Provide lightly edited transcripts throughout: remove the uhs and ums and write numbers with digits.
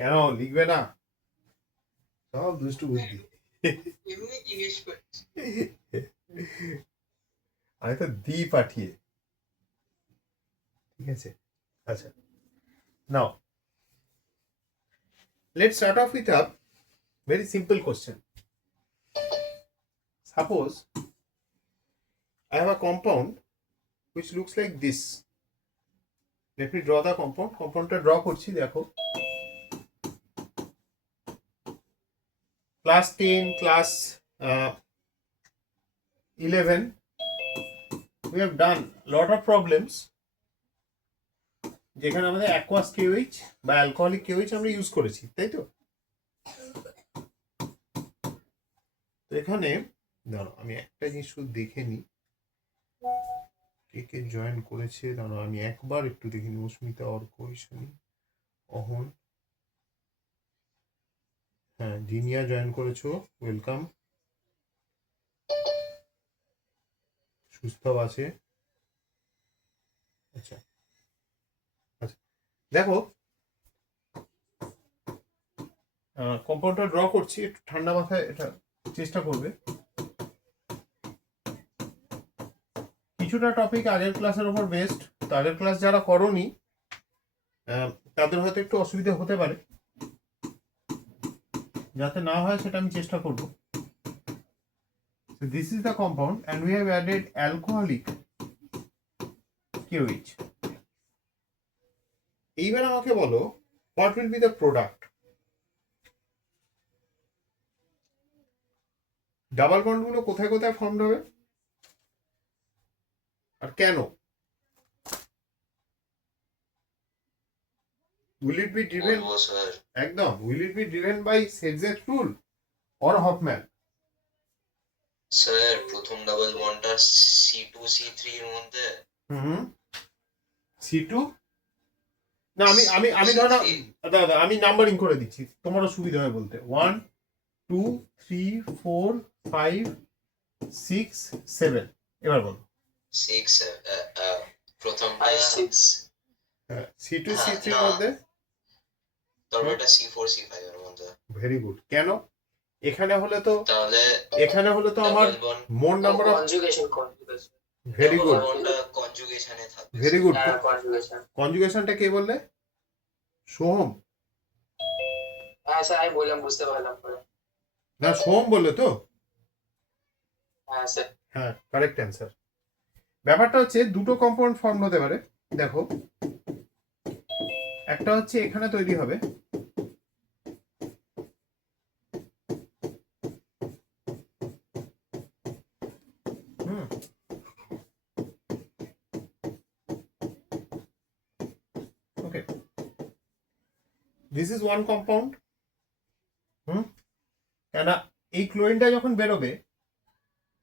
কেন লিখবে না? সব দুষ্টু বুদ্ধি। আমি তো দিই পাঠিয়ে, ঠিক আছে। আচ্ছা, নাও let's start off with a very simple question. Suppose I have a compound which looks like this. Let me draw the compound. Compoundটা draw করছি, দেখো। Class 10, class 11, we have done lot of problems যেখানে আমাদের aqueous KOH বা alcoholic KOH আমরা use করেছি, তাই তো? তো এখানে দাঁড়াও, আমি একটা জিনিস শুধু দেখে নিই, কে কে জয়েন করেছে। দাঁড়াও আমি একবার একটু দেখে নিই। অস্মিতা, অর্ক, ঈশানী, অহন, হ্যাঁ জিনিয়া জয়েন করেছো, ওয়েলকাম। সুস্থ আছে। আচ্ছা আচ্ছা, দেখো কম্পাউন্ডটা ড্র করছি, একটু ঠান্ডা মাথায় এটা চেষ্টা করবে। কিছুটা টপিক আগের ক্লাসের উপর বেসড, তো আগের ক্লাস যারা করোনি তাদের হয়তো একটু অসুবিধা হতে পারে, যাতে না হয় সেটা আমি চেষ্টা করব। So this is the compound and we have added alcoholic KOH. এইবার আমাকে বলো what will be the product? Double bond গুলো কোথায় কোথায় ফর্ম হবে আর কেন? Will it be driven? একদম, will it be driven by Sedgwick rule or Hoffman? Sir প্রথম ডাবল বন্ডটা C2C3 এর মধ্যে। C2 না, আমি ধরো দাদা আমি নাম্বারিং করে দিচ্ছি, তোমারও সুবিধা হয় বলতে। 1 2 3 4 5 6 7। এবার বলো। 6 প্রথমটা 6 C2 C3 এর মধ্যে, তারপরটা C4 C5 এর মধ্যে। Very good. কেন? এখানে হলে তো আমার more double number of conjugation very good বন্ডটা কনজুগেশনে থাকবে। Very good. কনজুগেশন কনজুগেশনটা কে বললে? সোহম? হ্যাঁ স্যার আমি বললাম, বুঝতে পারলাম পরে। না সোহম বললে তো? হ্যাঁ স্যার। হ্যাঁ, কারেক্ট অ্যান্সার। ব্যাপারটা হচ্ছে দুটো কম্পাউন্ড ফর্ম হতে পারে। দেখো, একটা হচ্ছে এখানে তৈরি হবে, ওকে, দিস ইজ ওয়ান কম্পাউন্ড। কেন এই ক্লোরিনটা যখন বেরোবে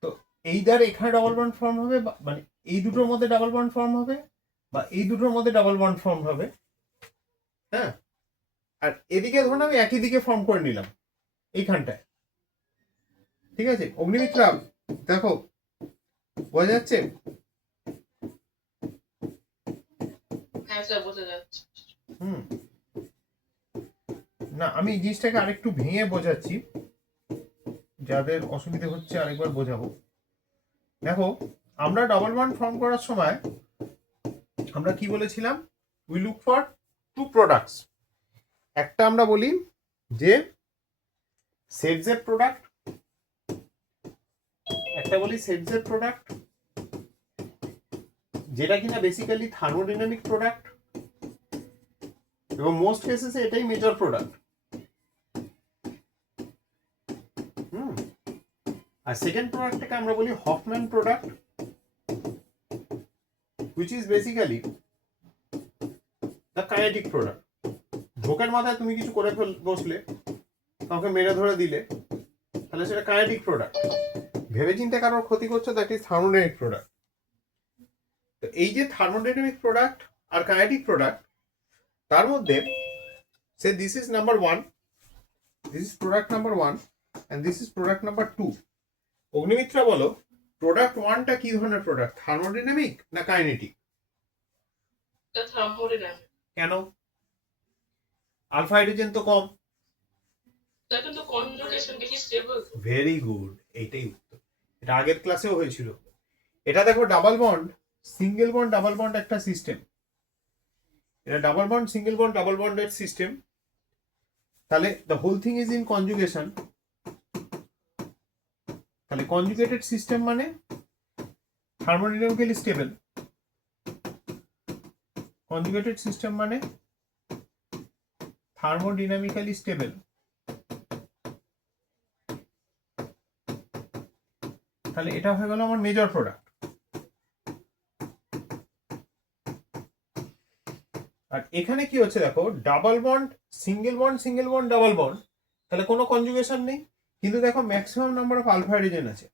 তো এইদার এখানে ডাবল বন্ড ফর্ম হবে, মানে এই দুটোর মধ্যে ডাবল বন্ড ফর্ম হবে, বা এই দুটোর মধ্যে ডাবল বন্ড ফর্ম হবে। হ্যাঁ, আর এদিকে ধরুন আমি একই দিকে ফর্ম করে নিলাম এইখানটায়, ঠিক আছে। অগ্নিমিত্রা দেখো, বোঝা যাচ্ছে? হ্যাঁ স্যার বোঝা যাচ্ছে। না আমি এই জিনিসটাকে আরেকটু ভেঙে বোঝাচ্ছি, যাদের অসুবিধা হচ্ছে আরেকবার বোঝাবো। দেখো, আমরা ডাবল বন্ড ফর্ম করার সময় আমরা কি বলেছিলাম? We look for two products. একটা আমরা বলি যে সেটজের প্রোডাক্ট, একটা বলি সেটজের প্রোডাক্ট, যেটা কিনা বেসিক্যালি থার্মোডাইনামিক প্রোডাক্ট, এবং মোস্ট কেসেসে এটাই মেজর প্রোডাক্ট। আর সেকেন্ড প্রোডাক্টটাকে আমরা বলি Hofmann product, which is basically the kinetic product. ঝোঁকের মাথায় তুমি কিছু করে বসলে, কাউকে মেরে ধরে দিলে, তাহলে সেটা কাইনেটিক প্রোডাক্ট। ভেবে চিন্তে কারোর ক্ষতি করছো, দ্যাট ইজ থার্মোডাইনামিক প্রোডাক্ট। তো এই যে থার্মোডাইনামিক প্রোডাক্ট আর কাইনেটিক প্রোডাক্ট, তার মধ্যে সে this is number 1, this is product number 1 and this is product number 2। Agnimitra বলো, প্রোডাক্ট 1টা কি ধরনের প্রোডাক্ট, থার্মোডাইনামিক না কাইনেটিক? থার্মোডাইনামিক। কেন? আলফা হাইড্রোজেন তো কম। কিন্তু কনজুগেশন কি স্টেবল? ভেরি গুড, এইটাই উত্তর। এটা আগের ক্লাসেও হয়েছিল। এটা দেখো double bond single bond double bond একটা সিস্টেম। এটা double bond single bond double বন্ডের সিস্টেম। তাহলে the whole thing is in conjugation. তাহলে কনজুগেটেড সিস্টেম মানে থার্মোডাইনামিক্যালি স্টেবল। কনজুগেটেড সিস্টেম মানে থার্মোডাইনামিক্যালি স্টেবল। তাহলে এটা হয়ে গেল আমার মেজর প্রোডাক্ট। আর এখানে কি হচ্ছে দেখো, double bond single bond double bond, তাহলে কোনো কনজুগেশন নেই, কিন্তু দেখো maximum number of alpha hydrogen আছে।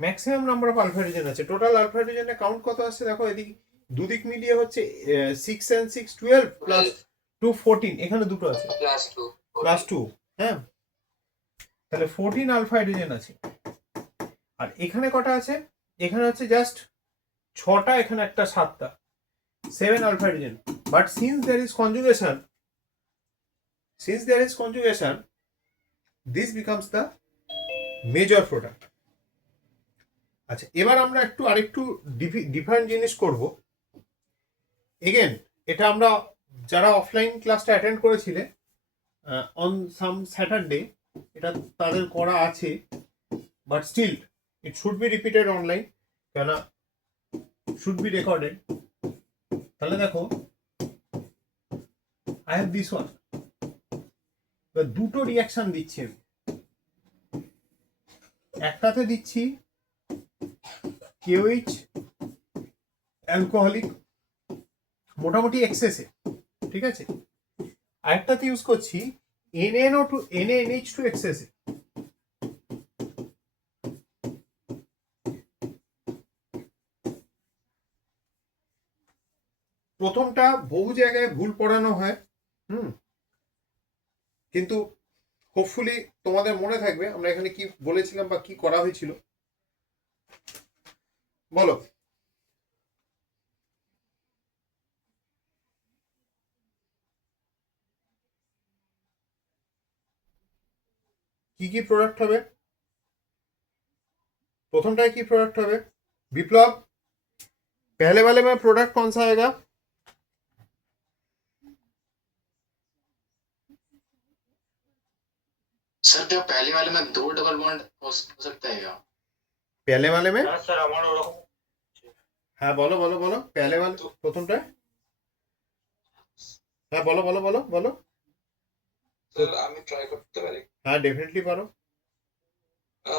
Maximum number of alpha hydrogen আছে। টোটাল আলফা হাইড্রোজেনের কাউন্ট কত আসছে দেখো, এদিকে দুদিক মিলিয়ে হচ্ছে 6 and 6 12 প্লাস 2 14, এখানে দুটো আছে প্লাস 2। হ্যাঁ, তাহলে 14 আলফা হাইড্রোজেন আছে। আর এখানে কটা আছে, এখানে হচ্ছে জাস্ট 6টা, এখানে একটা 7টা, 7 alpha hydrogen. But since there is conjugation this becomes the major product. আচ্ছা, এবার আমরা আরেকটু ডিফারেন্ট জিনিস করব। এগেন এটা আমরা যারা অফলাইন ক্লাসটা অ্যাটেন্ড করেছিলে অন সাম স্যাটারডে, এটা তাদের করা আছে, but still it should be repeated online, কেন শুড বি রেকর্ডেড। তাহলে দেখো, আই হ্যাভ দিস ওয়ান। দুটো রিয়াকশন দিচ্ছি আমি। একটাতে দিচ্ছি KOH অ্যালকোহলিক, মোটামুটি এক্সেসে, ঠিক আছে। আরেকটাতে ইউজ করছি NaNO2 NaNH2 এক্সেসে। প্রথমটা বহু জায়গায় ভুল পড়ানো হয়, কিন্তু হোপফুলি তোমাদের মনে থাকবে আমরা এখানে কি বলেছিলাম বা কি করা হয়েছিল। বলো, কি কি প্রোডাক্ট হবে? প্রথমটায় কি প্রোডাক্ট হবে? বিপ্লব, पहले वाले में प्रोडक्ट कौन सा आएगा? सर क्या पहले वाले में 2 डबल बॉन्ड हो सकता है क्या? पहले वाले में স্যার আমার ওরকম হ্যাঁ, বলো বলো বলো, पहले वाले প্রথমটা, হ্যাঁ বলো বলো বলো বলো। স্যার আমি ট্রাই করতে পারি? হ্যাঁ, ডেফিনেটলি পারো।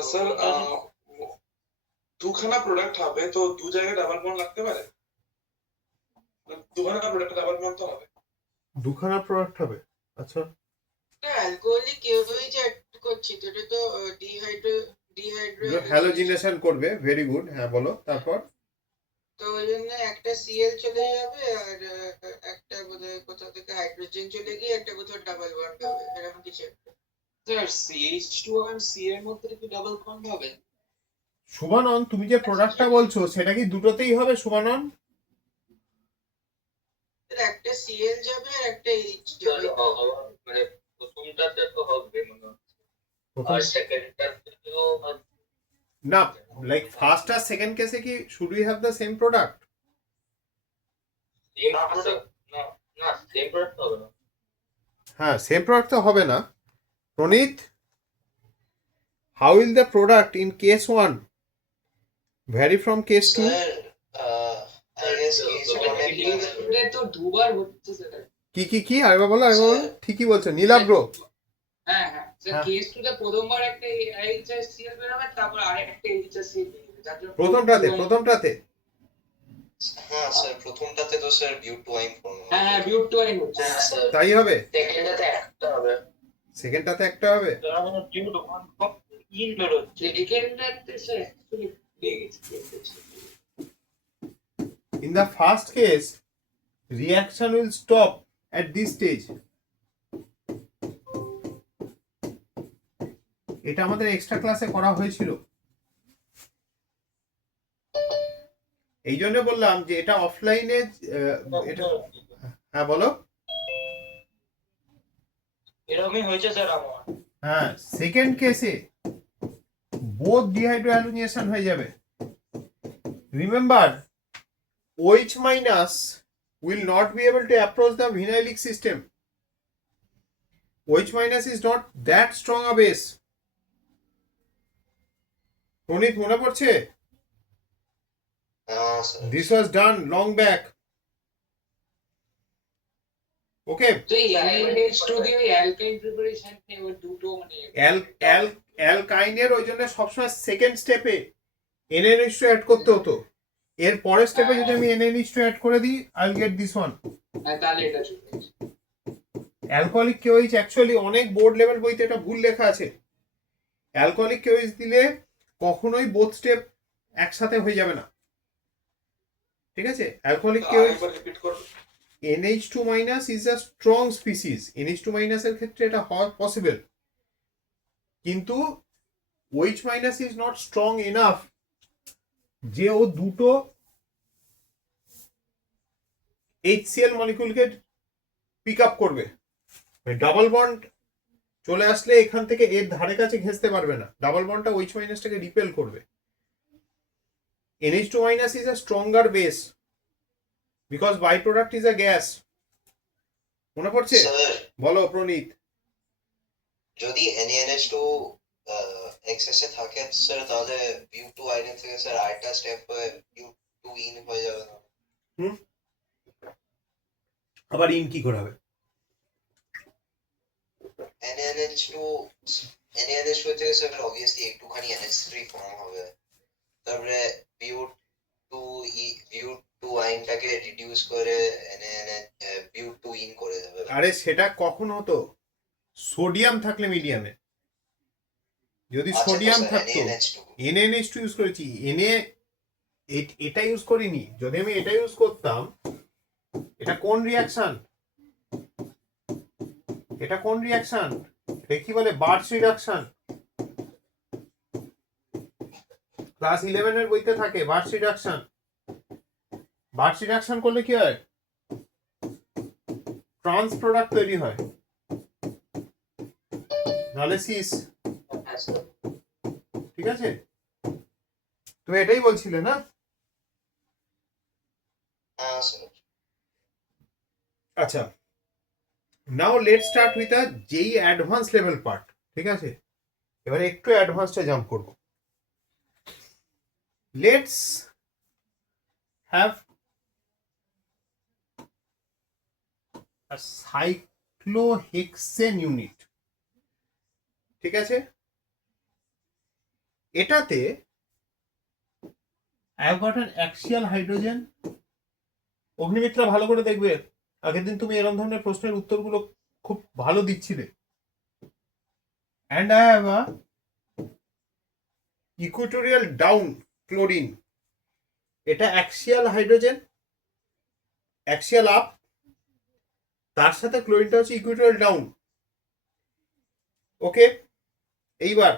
স্যার দুখানা প্রোডাক্ট হবে, তো দু জায়গায় ডাবল বন্ড লাগতে পারে? দুখানা প্রোডাক্ট ডাবল বন্ড তো হবে। দুখানা প্রোডাক্ট হবে, আচ্ছা। অ্যালকোহলিক KOH অ্যাড করছি তো এটা তো ডিহাইড্রো হ্যালোজিনেশন করবে, ভেরি গুড। হ্যাঁ বলো, তারপর তো ওই জন্য একটা Cl চলে যাবে আর একটা বোধহয় কোথাও থেকে হাইড্রোজেন চলে গিয়ে একটা কোথাও ডাবল বন্ড হবে, এরকম কিছু একটা। স্যার CH2 আর C এর মধ্যে কি ডাবল বন্ড হবে? শুভানন, তুমি যে প্রোডাক্টটা বলছো সেটা কি দুটোতেই হবে শুভানন? একটা Cl যাবে আর একটা H যাবে। মানে প্রথমটাতে তো হবে মনে হচ্ছে, প্রথম আর সেকেন্ডটাতেও না, লাইক ফার্স্ট আর সেকেন্ড কেসে কি should we have the same product? Same product না, না সেম প্রোডাক্ট হবে না। হ্যাঁ, সেম প্রোডাক্ট তো হবে না। Pranit, how will the product in case 1 vary from case 2? Sir I guess এটা তো দুবার হচ্ছে স্যার। কি আরেকবার বলো, আরেকবার বলো। ঠিকই বলছো নীলাব্র। হ্যাঁ হ্যাঁ স্যার, হ্যাঁ। কেস টু তে প্রথমবার একটা HCl বেরোবে, তারপর আরেকটা HCl বেরোবে, যার জন্য প্রথমটাতে হ্যাঁ স্যার প্রথমটাতে তো স্যার বিউটোয়াইন ফর্ম। হ্যাঁ বিউট টু আইন হচ্ছে। হ্যাঁ স্যার তাই হবে, সেকেন্ডটাতে একটা হবে। সেকেন্ডটাতে একটা হবে। তার মানে ডিউড ওয়ান কাপ ইন বেরোচ্ছে। সেকেন্ডটাতে স্যার অ্যাকচুয়ালি পেয়ে গেছি। In the first case, reaction will stop at this stage. এটা আমাদের এক্সট্রা ক্লাসে করা হয়েছিল। এই জন্য বললাম যে এটা অফলাইনে এটা, হ্যাঁ বলো। এরকমই হয়েছে স্যার আমার। হ্যাঁ, সেকেন্ড কেসে বোথ ডিহাইড্রোঅ্যালুমিনেশন হয়ে যাবে। Remember, OH minus will not be able to approach the vinylic system. OH minus is not that strong a base. প্রণীত মনে পড়ছে? This was done long back. Okay. তো এই NaH2 দিয়ে ওই অ্যালকাইন প্রিপারেশন নিয়ে ওই দুটো মানে অ্যালকাইনের ওই জন্য সবসময় সেকেন্ড স্টেপে NaNH2 অ্যাড করতে হতো। এর পরের স্টেপে যদি আমি NaNH2 অ্যাড করে দিই, I'll get this one. তাহলে এটা চলে আসে। অ্যালকোহলিক কেওএইচ অ্যাকচুয়ালি অনেক বোর্ড লেভেল বইতে এটা ভুল লেখা আছে। অ্যালকোহলিক কেওএইচ দিলে কখনোই বোথ স্টেপ একসাথে হয়ে যাবে না, ঠিক আছে? অ্যালকোহলিক কেওএইচ আরেকবার রিপিট করো। NH2 minus is a strong species. NH2 minus এর ক্ষেত্রে এটা হওয়া পসিবল, কিন্তু OH minus is not strong enough যে ও দুটো HCl মলিকিউলকে পিক আপ করবে। ডাবল বন্ড চলে আসলে এখান থেকে এর ধারে কাছে ঘেঁষতে পারবে না, ডাবল বন্ডটা OH মাইনাসটাকে রিপেল করবে। NH2 minus is a stronger base because byproduct is a gas. মনে পড়ছে? স্যার বলো প্রণীত। যদি NaNH2 এক্সেসে থাকে স্যার, তাহলে বিউ2 আইন থেকে স্যার আরেকটা স্টেপ হয়ে বিউ2 ইন হয়ে যাবে না? আবার ইন কি করে হবে? NaNH2 থেকে স্যার অবভিয়াসলি একটুখানি NH3 ফর্ম হবে, তারপরে বিউ2 আইনটাকে রিডিউস করে বিউ2 ইন করে দেবে। আরে সেটা কখন হতো? সোডিয়াম থাকলে মিডিয়ামে, যদি সোডিয়াম থাকতো। NaNH2 ইউজ করেছি, এটা ইউজ করিনি। যদি আমি এটা ইউজ করতাম, এটা কোন রিয়াকশন? এটা কোন রিয়াকশন? এটা কি বলে? Birch reduction. ক্লাস 11 এর বইতে থাকে বার্চ রিডাকশন। বার্চ রিডাকশন করলে কি হয়? ট্রান্স প্রোডাক্ট তৈরি হয়, নাহলে সিস। ঠিক আছে, তুমি এটাই বলছিলে না? হ্যাঁ স্যার। আচ্ছা, now let's start with a যেই অ্যাডভান্স লেভেল পার্ট। ঠিক আছে, এবারে একটু অ্যাডভান্সটা জাম্প করব। Let's have a cyclohexane unit. ঠিক আছে, এটাতে I have got an axial hydrogen. Agnimitra ভালো করে দেখবে, আগের দিন তুমি এরকম ধরনের প্রশ্নের উত্তরগুলো খুব ভালো দিচ্ছিলে। And I have a equatorial down chlorine. এটা axial hydrogen, axial up, তার সাথে ক্লোরিনটা হচ্ছে ইকুয়েটোরিয়াল ডাউন। ওকে, এইবার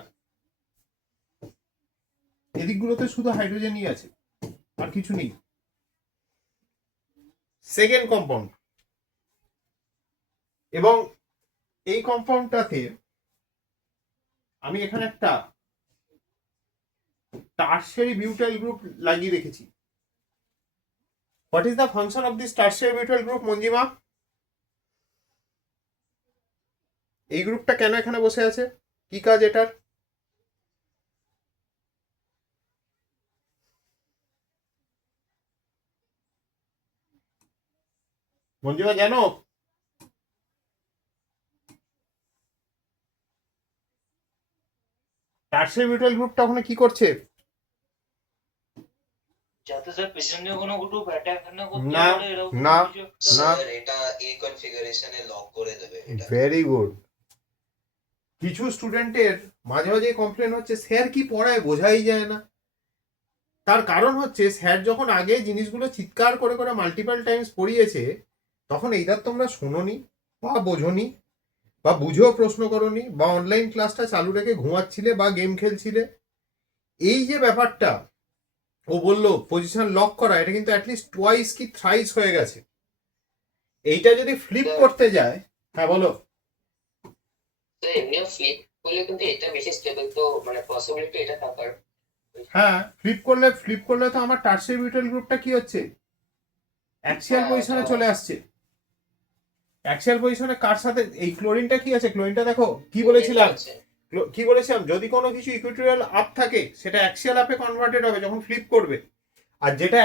এদিকগুলোতে শুধু হাইড্রোজেনই আছে, আর কিছু নেই। সেকেন্ড কম্পাউন্ড, এবং এই কম্পাউন্ডটাতে আমি এখানে একটা টারশিয়ারি বিউটাইল গ্রুপ লাগিয়ে রেখেছি। What is the function of this tertiary butyl group, Manjima? এই গ্রুপটা কেন এখানে বসে আছে? কি কাজ এটার? মঞ্জিমা জানো? টারশিয়ারি বিউটাইল গ্রুপটা ওখানে কি করছে? যাতে স্যার পেছনে কোনো গ্রুপ অ্যাটাক না করতে না, পারে এরকম না, কিছু। স্যার এটা এই কনফিগারেশনে লক করে দেবে এটা। Very good. কিছু স্টুডেন্টের মাঝে মাঝে কমপ্লেন হচ্ছে, স্যার কি পড়ায় বোঝাই যায় না। তার কারণ হচ্ছে স্যার যখন আগে জিনিসগুলো চিৎকার করে করে মাল্টিপল টাইমস পড়িয়েছে, তখন এইটার তোমরা শোনোনি বা বোঝোনি বা বুঝেও প্রশ্ন করোনি, বা অনলাইন ক্লাসটা চালু রেখে ঘুমাচ্ছিলে বা গেম খেলছিলে। এই যে ব্যাপারটা, ও বললো পজিশন লক করা, এটা কিন্তু অ্যাটলিস্ট টুয়াইস কি থ্রাইস হয়ে গেছে। এইটা যদি ফ্লিপ করতে যায়, হ্যাঁ বলো। তো এমনিও ফ্লিপ করলে কিন্তু এটা বেশি স্টেবল, তো মানে পসিবিলিটি এটা থাকার। হ্যাঁ ফ্লিপ করলে তো আমার টারসিয়ারি বিউটাইল গ্রুপটা কি হচ্ছে, অ্যাক্সিয়াল পজিশনে চলে আসছে। অ্যাক্সিয়াল পজিশনে কার সাথে, এই ক্লোরিনটা কি আছে, ক্লোরিনটা দেখো কি বলেছিলাম, যদি কোনো কিছু ইকুইটোরিয়াল আপ থাকে সেটা অ্যাক্সিয়াল আপে কনভার্টেড হবে যখন ফ্লিপ করবে, আর যেটা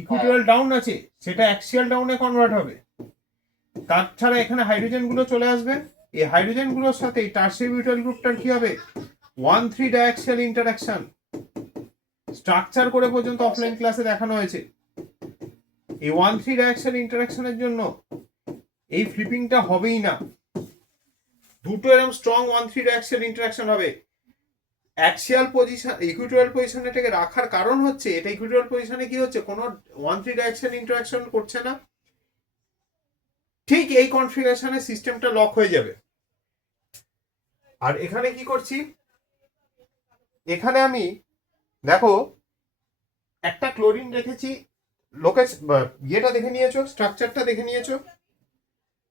ইকুইটোরিয়াল ডাউন আছে সেটা অ্যাক্সিয়াল ডাউনে কনভার্ট হবে। তাছাড়া এখানে হাইড্রোজেন গুলো চলে আসবে, এই হাইড্রোজেন গুলোর সাথে টারসিয়ারি বিউটাইল গ্রুপটার কি হবে, 1,3 ডাইঅ্যাক্সিয়াল ইন্টারঅ্যাকশন স্ট্রাকচার করে পর্যন্ত অফলাইন ক্লাসে দেখানো হয়েছে। এই 1,3 ডাইঅ্যাক্সিয়াল ইন্টারঅ্যাকশনের জন্য এই ফ্লিপিংটা হবেই না। দুটো এরকম স্ট্রং 1,3 ডাইঅ্যাক্সিয়াল ইন্টারঅ্যাকশন হবে। অ্যাক্সিয়াল পজিশন ইকুইটোরিয়াল পজিশনে এটাকে রাখার কারণ হচ্ছে এটা ইকুইটোরিয়াল পজিশনে কি হচ্ছে, কোনো 1,3 ডাইঅ্যাক্সিয়াল ইন্টারঅ্যাকশন করছে না, ঠিক এই কনফিগারেশনে সিস্টেমটা লক হয়ে যাবে। আর এখানে কি করছি, এখানে আমি দেখো একটা ক্লোরিন রেখেছি, ইয়েটা দেখে নিয়েছো, স্ট্রাকচারটা দেখে নিয়েছো,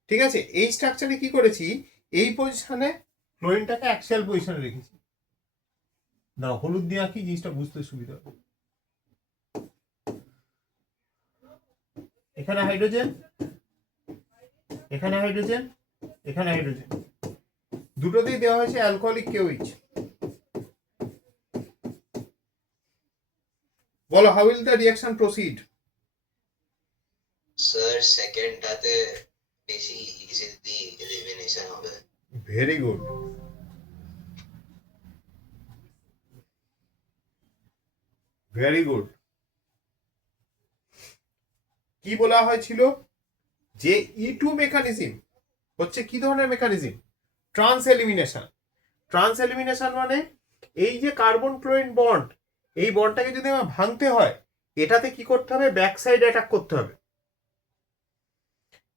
ঠিক আছে। এই স্ট্রাকচারে কি করেছি, এই পজিশনে ক্লোরিনটাকে অ্যাক্সিয়াল পজিশনে রেখেছি। না হলুদ দিয়ে আঁকি, জিনিসটা বুঝতে সুবিধা হবে। এখানে হাইড্রোজেন, এখানে হাইড্রোজেন, এখানে হাইড্রোজেন, দুটোতেই দেওয়া হয়েছে অ্যালকোহলিক কেওইচ। বলো, how will the reaction proceed? Sir সেকেন্ডটাতে বেশি ইজিলি এলিমিনেশন হবে। Very good, very good. কি বলা হয়েছিল যে E2 মেকানিজম হচ্ছে কি ধরনের mechanism, trans elimination. Trans elimination মানে এই যে কার্বন ক্লোরিন বন্ড, এই বন্ডটাকে যদি আমার ভাঙতে হয়, এটাতে কি করতে হবে, ব্যাক সাইড অ্যাটাক করতে হবে।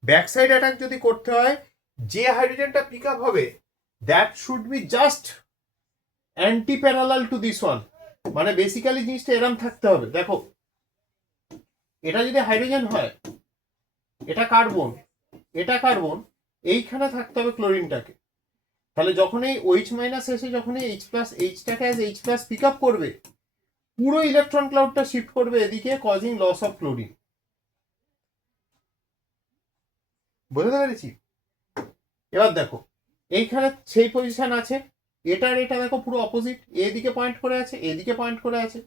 ব্যাক সাইড অ্যাটাক যদি করতে হয়, যে হাইড্রোজেনটা পিক আপ হবে that should be just anti parallel to this one. মানে বেসিক্যালি জিনিসটা এরম থাকতে হবে। দেখো এটা যদি হাইড্রোজেন হয়, এটা কার্বন, এটা কার্বন, এইখানে থাকতে হবে ক্লোরিনটাকে। তাহলে যখন এই OH মাইনাস এসে যখন এই H প্লাস এইচটাকে as H plus pick up করবে, পুরো ইলেকট্রন ক্লাউডটা শিফট করবে এদিকে, কজিং লস অফ ক্লোরিন। বুঝতে পেরেছি? এবার দেখো এইখানে সেই পজিশন আছে, এটার এটা দেখো পুরো অপোজিট, এদিকে পয়েন্ট করে আছে, এদিকে পয়েন্ট করে আছে।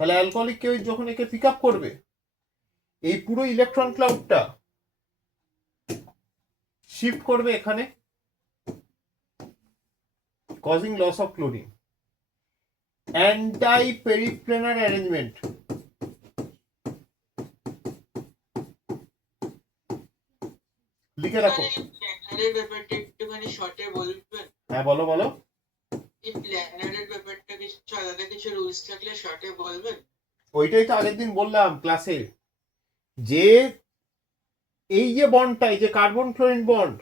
তাহলে অ্যালকোহলিক কেওইচ যখন একে পিক আপ করবে, এই পুরো ইলেকট্রন ক্লাউডটা শিফট করবে এখানে, causing loss of chlorine. Anti-periplanar arrangement. লিখে রাখো। প্ল্যানারের ব্যাপারটা একটুখানি শর্টে বলবেন? হ্যাঁ বলো বলো। এই প্ল্যানারের ব্যাপারটা কিছু আলাদা কিছু রুলস থাকলে শর্টে বলবেন? ওইটাই তো আগের দিন বললাম ক্লাসে, যে এই যে বন্ডটা, এই যে কার্বন ক্লোরিন বন্ড,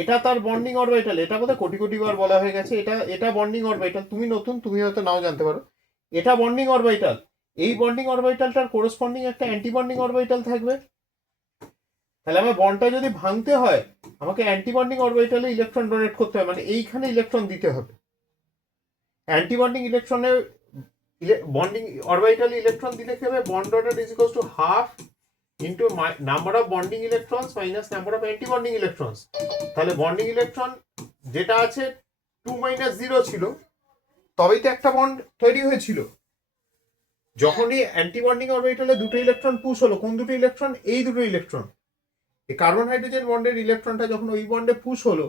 এটা তার বন্ডিং অরবিটাল। এটা বোধহয় কোটি কোটি বার বলা হয়ে গেছে, এটা বন্ডিং অরবিটাল। তুমি নতুন, তুমি হয়তো নাও জানতে পারো। এটা বন্ডিং অরবিটাল, এই বন্ডিং অরবিটালটার কোরসপন্ডিং একটা অ্যান্টি বন্ডিং অরবিটাল থাকবে। তাহলে আমার বন্ডটা যদি ভাঙতে হয়, আমাকে অ্যান্টি বন্ডিং অরবিটালে ইলেকট্রন ডোনেট করতে হবে, মানে এইখানে ইলেকট্রন দিতে হবে। অ্যান্টি বন্ডিং ইলেকট্রনে বন্ডিং অরবিটালে ইলেকট্রন দিলে কি হবে, bond order is equals to half into number of bonding electrons minus number of anti bonding electrons. তাহলে বন্ডিং ইলেকট্রন যেটা আছে 2 - 0 ছিল, তবেই তো একটা বন্ড তৈরি হয়েছিল। যখনই অ্যান্টি বন্ডিং অরবিটালে দুটো ইলেকট্রন পুশ হলো, কোন দুটো ইলেকট্রন, এই দুটো ইলেকট্রন, এই কার্বন হাইড্রোজেন বন্ডের ইলেকট্রনটা যখন ওই বন্ডে পুশ হলো,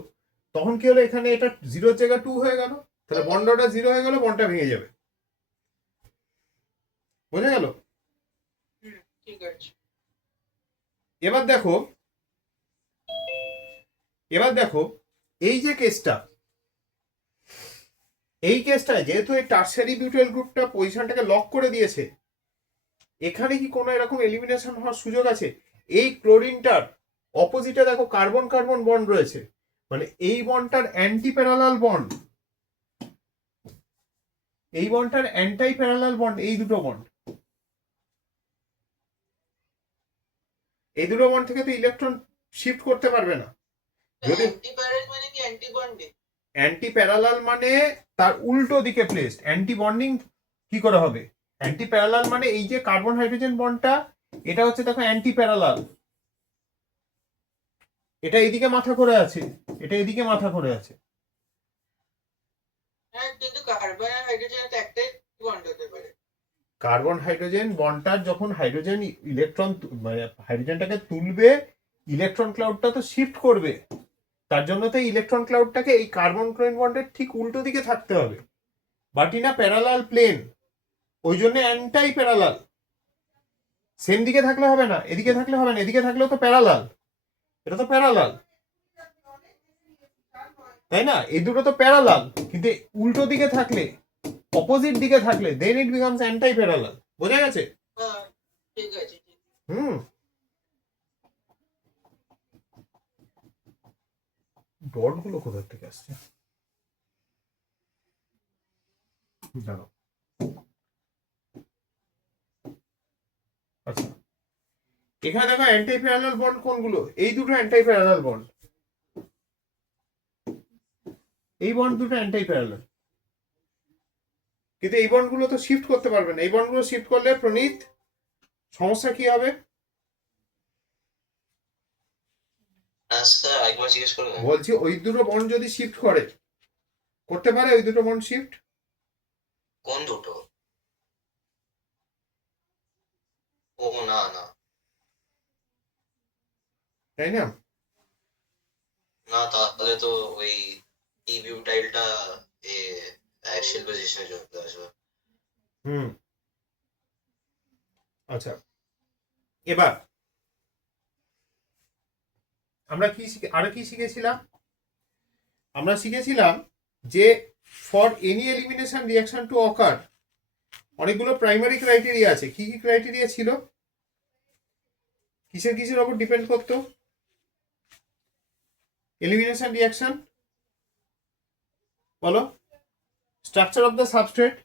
তখন কি হলো, এখানে এটা 0 জায়গা 2 হয়ে গেল। তাহলে বন্ড অর্ডার 0 হয়ে গেল, বন্ডটা ভেঙে যাবে। বোঝা গেল? ঠিক আছে। এবার দেখো এই যে কেসটা, এই কেসটায় যেহেতু এই টারশিয়ারি বিউটাইল গ্রুপটা পজিশনটাকে লক করে দিয়েছে, এখানে কি কোনো এরকম এলিমিনেশন হওয়ার সুযোগ আছে? এই ক্লোরিনটার অপোজিটে দেখো কার্বন কার্বন বন্ড রয়েছে, মানে এই বন্ডটার অ্যান্টি প্যারালাল বন্ড, এই বন্ডটার অ্যান্টি প্যারালাল বন্ড, এই দুটো বন্ড, এই দুটো বন্ড থেকে তো ইলেকট্রন শিফট করতে পারবে না। যদি অ্যান্টি প্যারাল মানে কি অ্যান্টি বন্ডিং? অ্যান্টি প্যারালাল মানে তার উল্টো দিকে প্লেসড। অ্যান্টি বন্ডিং কি করে হবে? অ্যান্টি প্যারালাল মানে এই যে কার্বন হাইড্রোজেন বন্ডটা, এটা হচ্ছে দেখো অ্যান্টি প্যারালাল, এটা এইদিকে মাথা করে আছে, এটা এদিকে মাথা করে আছে। হ্যাঁ, কিন্তু কার্বন আর হাইড্রোজেন তো একটাই বন্ড হতে পারে। কার্বন হাইড্রোজেন বন্ডটার যখন হাইড্রোজেন ইলেকট্রন মানে হাইড্রোজেনটাকে তুলবে, ইলেকট্রন ক্লাউডটা তো শিফট করবে, তার জন্য তো ইলেকট্রন ক্লাউডটাকে এই কার্বন ক্লোরিন বন্ডের ঠিক উল্টো দিকে থাকতে হবে, but in a parallel plane. ওই জন্য অ্যান্টাই প্যারালাল। সেম দিকে থাকলে হবে না, এদিকে থাকলে হবে না, এদিকে থাকলেও তো প্যারালাল, এটা তো প্যারালাল, তাই না? এই দুটো তো প্যারালাল, কিন্তু উল্টো দিকে থাকলে, অপোজিট দিকে থাকলে দেন ইট বিকামস অ্যান্টাই প্যারালাল। বোঝা গেছে? হ্যাঁ, ঠিক আছে। হুম। ডট গুলো কোথা থেকে আসছে? দাঁড়াও। আচ্ছা, এখানে দেখো অ্যান্টাই প্যারালাল বন্ড কোনগুলো? এই দুটো অ্যান্টাই প্যারালাল বন্ড, এই বন্ড দুটো অ্যান্টাই প্যারালাল, কিন্তু এই বন্ডগুলো তো শিফট করতে পারবে না। এই বন্ডগুলো শিফট করলে প্রণীত সমস্যা কি হবে? হ্যাঁ স্যার, একবার জিজ্ঞেস করুন। বলছি ওই দুটো বন্ড যদি শিফট করে, করতে পারে ওই দুটো বন্ড শিফট? কোন দুটো? ও না না তাই না? না, তাহলে তো ওই ই বিউটাইলটা এ অ্যাক্সিয়াল পজিশনে চলে আসবে। হুম। আচ্ছা, এবার আমরা কি আরো কি শিখেছিলাম? আমরা শিখেছিলাম যে for any elimination reaction two অকার অনেকগুলো প্রাইমারি ক্রাইটেরিয়া আছে। কি কি ক্রাইটেরিয়া ছিল? কিসের কিসের উপর ডিপেন্ড করতো এলিমিনেশন রিঅ্যাকশন? বলো। Structure of the substrate,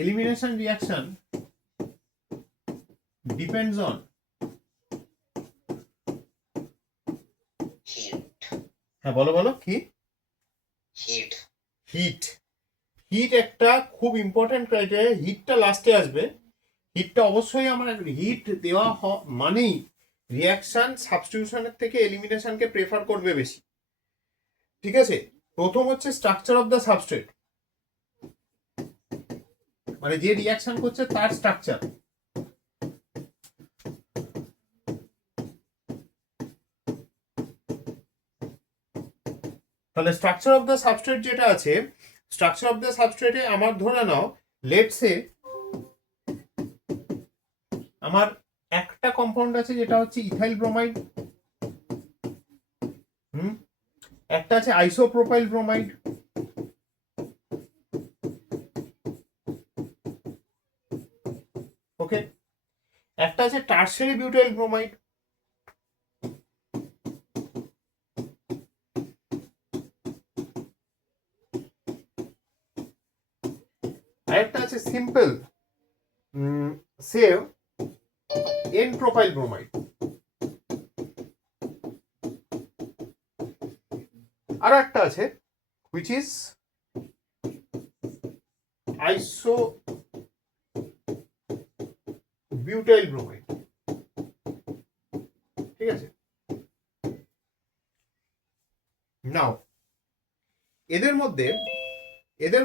elimination reaction depends on heat. হ্যাঁ বলো বলো কি? হিট। হিট। হিট একটা খুব ইম্পর্টেন্ট ক্রাইটেরিয়া। হিটটা লাস্টে আসবে। হিটটা অবশ্যই আমার হিট দেওয়া মানেই রিয়াকশন সাবস্টিটিউশনের থেকে এলিমিনেশনকে প্রেফার করবে বেশি। ঠিক আছে, প্রথম হচ্ছে স্ট্রাকচার অফ দ্য সাবস্ট্রেট, মানে যে রিয়াকশন করছে তার স্ট্রাকচার। তাহলে স্ট্রাকচার অফ দ্য সাবস্ট্রেট যেটা আছে, স্ট্রাকচার অফ দ্য সাবস্ট্রেটে আমার ধরে নাও লেটসে আমার একটা কম্পাউন্ড আছে যেটা হচ্ছে ইথাইল ব্রোমাইড, একটা আছে আইসোপ্রোপাইল ব্রোমাইড, ওকে, একটা আছে টারশারি বিউটাইল ব্রোমাইড, আরেকটা আছে simple save n propyl bromide, আর একটা আছে which is iso butyl bromide। ঠিক আছে, নাও এদের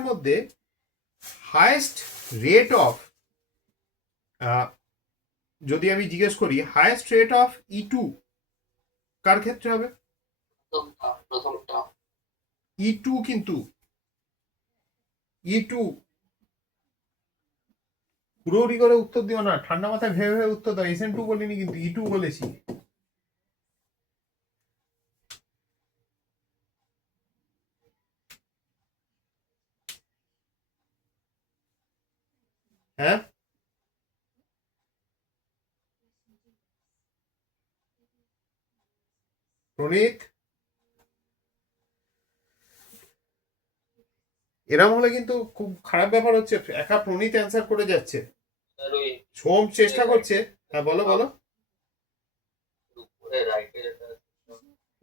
মধ্যে হাইয়েস্ট রেট অফ, যদি আমি জিজ্ঞেস করি হাইয়েস্ট রেট অফ E2 কার ক্ষেত্রে হবে? প্রথমটা E2, কিন্তু E2 পুরোপুরি করে উত্তর দিও না, ঠান্ডা মাথায় ভেবে ভেবে উত্তর দাও। SN2 বলিনি কিন্তু E2 বলেছি। হ্যাঁ, প্রণীত এরম হলে কিন্তু খুব খারাপ ব্যাপার হচ্ছে, একা প্রণীত অ্যান্সার করে যাচ্ছে, আর ওই সোম চেষ্টা করছে। হ্যাঁ বলো বলো। উপরে রাইটের একটা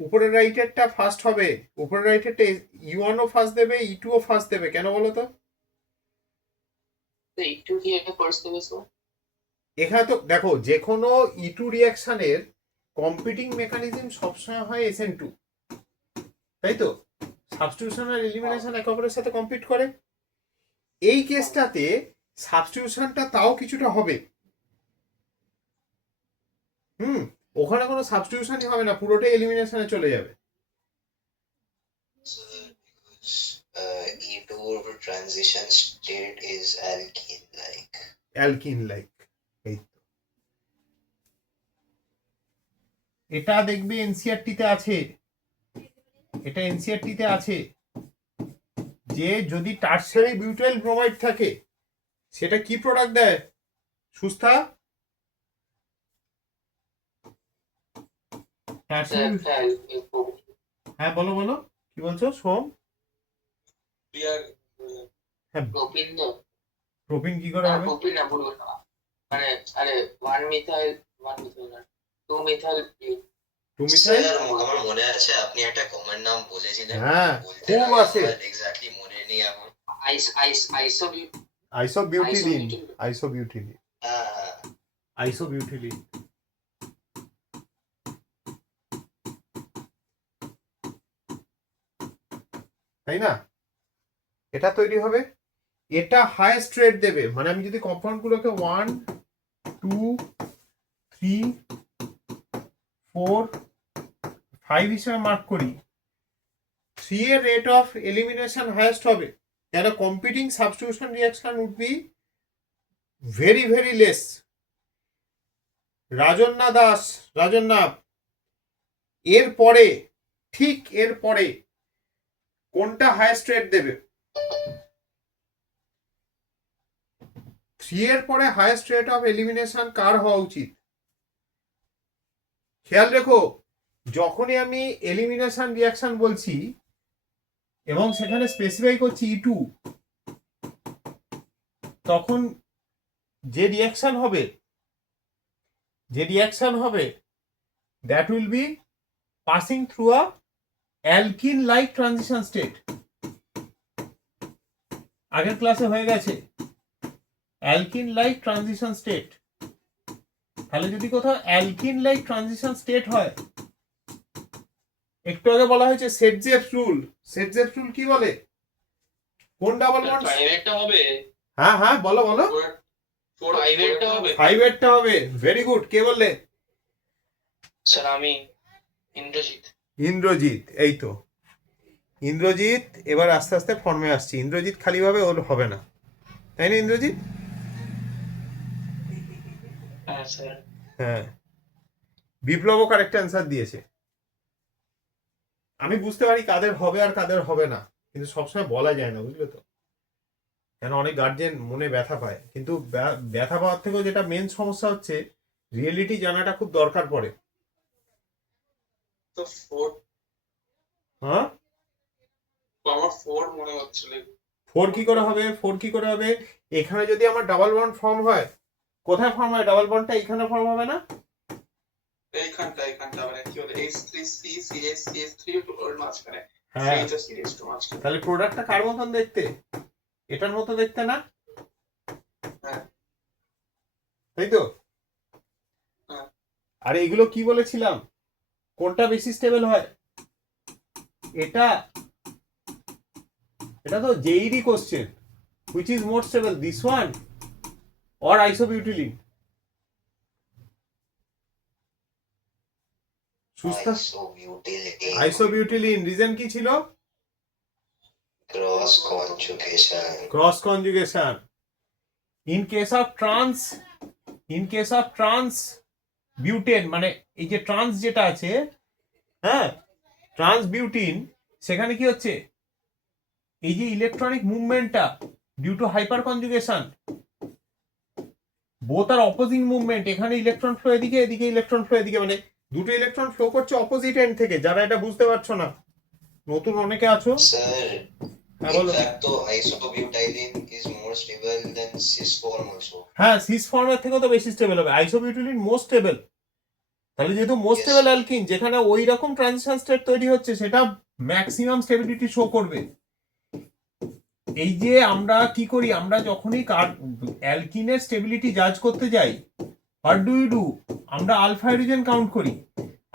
উপরের রাইটেরটা ফার্স্ট হবে, উপরের রাইটেরটা E1 ও ফার্স্ট দেবে, E2 ও ফার্স্ট দেবে, কেন বলো তো? তো একটু কি একটা ফার্স্ট দেবে সো এখানে তো দেখো যে কোনো E2 রিয়াকশনের কম্পিটিং মেকানিজম সবসময় হয় SN2, তাই তো? সাবস্টিটিউশন আর এলিমিনেশন একে অপরের সাথে কম্পিট করে। এই কেসটাতে সাবস্টিটিউশনটা তাও কিছুটা হবে, ওখানে কোনো সাবস্টিটিউশনই হবে না, পুরোটাই এলিমিনেশনে চলে যাবে। E2 transition state is alkene like. Alkyne like, এই তো। এটা দেখবে এনসিআরটি তে আছে, এটা এনসিআরটি তে আছে যে যদি টারশারি বিউটাইল ব্রোমাইড থাকে সেটা কি প্রোডাক্ট দেয় সুস্থা? টারশারি, হ্যাঁ বলো বলো কি বলছো সোম? ক্লিয়ার প্রোপিন তো প্রোপিন কি করে হবে? প্রোপিন না বলবো না, মানে আরে 1 মিথাইল না 2 মিথাইল টু মিথাইল, স্যার আমার মনে আছে আপনি একটা কমন নাম বলেছিলেন, হ্যাঁ বলতে খুব আছে, এক্স্যাক্টলি মনে নেই এখন। আইসোবিউটিলিন, আইসোবিউটিলিন, হ্যাঁ হ্যাঁ আইসোবিউটিলিন। তাই না? এটা তৈরি হবে, এটা হাইয়েস্ট রেট দেবে, মানে আমি যদি কম্পাউন্ড গুলোকে 1 2 3 4 5 হিসেবে মার্ক করি, 3 এর রেট অফ এলিমিনেশন হাইয়েস্ট হবে, কেন competing substitution reaction would be very very less. Rajanna Das, Rajanna, এরপরে ঠিক এরপরে কোনটা হাইয়েস্ট রেট দেবে? 3 এর পরে হাইয়েস্ট রেট অফ এলিমিনেশন কার হওয়া উচিত? খেয়াল রেখো, যখনই আমি এলিমিনেশন রিঅ্যাকশন বলছি এবং সেখানে স্পেসিফাই করছি E2, তখন যে রিঅ্যাকশন হবে that will be passing through a alkyne like transition state. আগের ক্লাসে হয়ে গেছে অ্যালকিন লাইক ট্রানজিশন স্টেট। তাহলে যদি কোথাও অ্যালকিন লাইক ট্রানজিশন স্টেট হয়, একটু আগে বলা হয়েছে সেটজেপস রুল, সেটজেপস রুল কি বলে? কোন ডাবল বন্ড? 5 এরটা হবে, হ্যাঁ হ্যাঁ বলো বলো। 5 এরটা হবে। 5 এরটা হবে, ভেরি গুড। কে বললে? স্যার আমি ইন্দ্রজিৎ। ইন্দ্রজিৎ, এই তো ইন্দ্রজিৎ এবার আস্তে আস্তে ফর্মে আসছে। ইন্দ্রজিৎ খালি ভাবে ওর হবে না, তাই না ইন্দ্রজিৎ? হ্যাঁ স্যার। হ্যাঁ, বিপ্লবও কারেক্ট অ্যান্সার দিয়েছে। আমি বুঝতে পারি কাদের হবে আর কাদের হবে না, কিন্তু সবসময় বলা যায় না, বুঝলে তো? কেন অনেক গার্জেন মনে ব্যথা পায়, কিন্তু ব্যথা পাওয়ার থেকেও যেটা মেন সমস্যা হচ্ছে রিয়েলিটি জানাটা খুব দরকার পড়ে। তো 4, হ্যাঁ আমার 4 মনে হচ্ছিল। 4 কি করে হবে? 4 কি করে হবে? এখানে যদি আমার ডাবল বন্ড ফর্ম হয়, কোথায় ফর্ম হয় ডাবল বন্ডটা? এখানে ফর্ম হবে না? এইখানটা মানে কি বলে H3C CH3 ওর মাঝখানে, হ্যাঁ, CH2 মাঝখানে। তাহলে প্রোডাক্টটা কার মতন দেখতে? এটার মতো দেখতে না? হ্যাঁ। তাই তো? হ্যাঁ। আর এগুলো কি বলেছিলাম, কোনটা বেশি স্টেবল হয়? এটা তো জেইডি question, which is more stable, this one or isobutylene? Sustha, isobutylene. Reason কি ছিল? Cross conjugation. In case of trans butene, মানে এই যে ট্রান্স যেটা আছে, হ্যাঁ ট্রান্স বিউটিন, সেখানে কি হচ্ছে? এই যে ইলেকট্রনিক মুভমেন্টটা due to hyperconjugation, both are opposite movement. এখানে ইলেকট্রন ফ্লো এদিকে, এদিকে ইলেকট্রন ফ্লো এদিকে, মানে দুটো ইলেকট্রন ফ্লো করছে অপোজিট এন্ড থেকে। যারা এটা বুঝতে পারছো না, নতুন অনেকে আছো, স্যার হ্যাঁ In বলো। fact, though isobutylene is more stable than cis form also. হ্যাঁ, সিস ফর্মের থেকেও তো বেশি স্টেবল হবে। আইসোবিউটিলিন মোস্ট স্টেবল। তাহলে যেহেতু মোস্ট Yes. স্টেবল অ্যালকিন, যেখানে ওই রকম ট্রানজিশন স্টেট তৈরি হচ্ছে, সেটা ম্যাক্সিমাম স্টেবিলিটি শো করবে। এই যে আমরা কি করি, আমরা যখনই অ্যালকিনের স্টেবিলিটি জাজ করতে যাই, হোয়াট ডু ইউ ডু, আমরা আলফা হাইড্রোজেন কাউন্ট করি।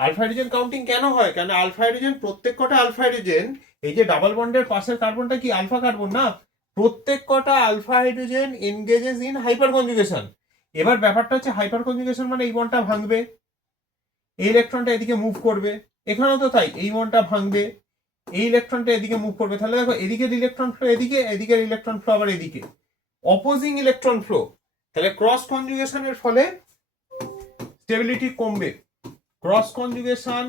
আলফা হাইড্রোজেন কাউন্টিং কেন হয়? কারণ আলফা হাইড্রোজেন, প্রত্যেক কটা আলফা হাইড্রোজেন, এই যে ডাবল বন্ডের পাশের কার্বনটা কি আলফা কার্বন না, প্রত্যেক কটা alpha hydrogen engages in hyperconjugation. এবার ব্যাপারটা হচ্ছে হাইপার কনজুগেশন মানে এই বন্ডটা ভাঙবে, এই ইলেকট্রনটা এদিকে মুভ করবে। এখানেও তো তাই, এই বন্ডটা ভাঙবে, এই ইলেকট্রনটা এদিকে মুভ করবে। তাহলে দেখো, এদিকের ইলেকট্রন ফ্লো এদিকে, এদিকের ইলেকট্রন ফ্লো আবার এদিকে, অপোজিং ইলেকট্রন ফ্লো। তাহলে ক্রস কনজুগেশনের ফলে স্টেবিলিটি কমবে। ক্রস কনজুগেশন,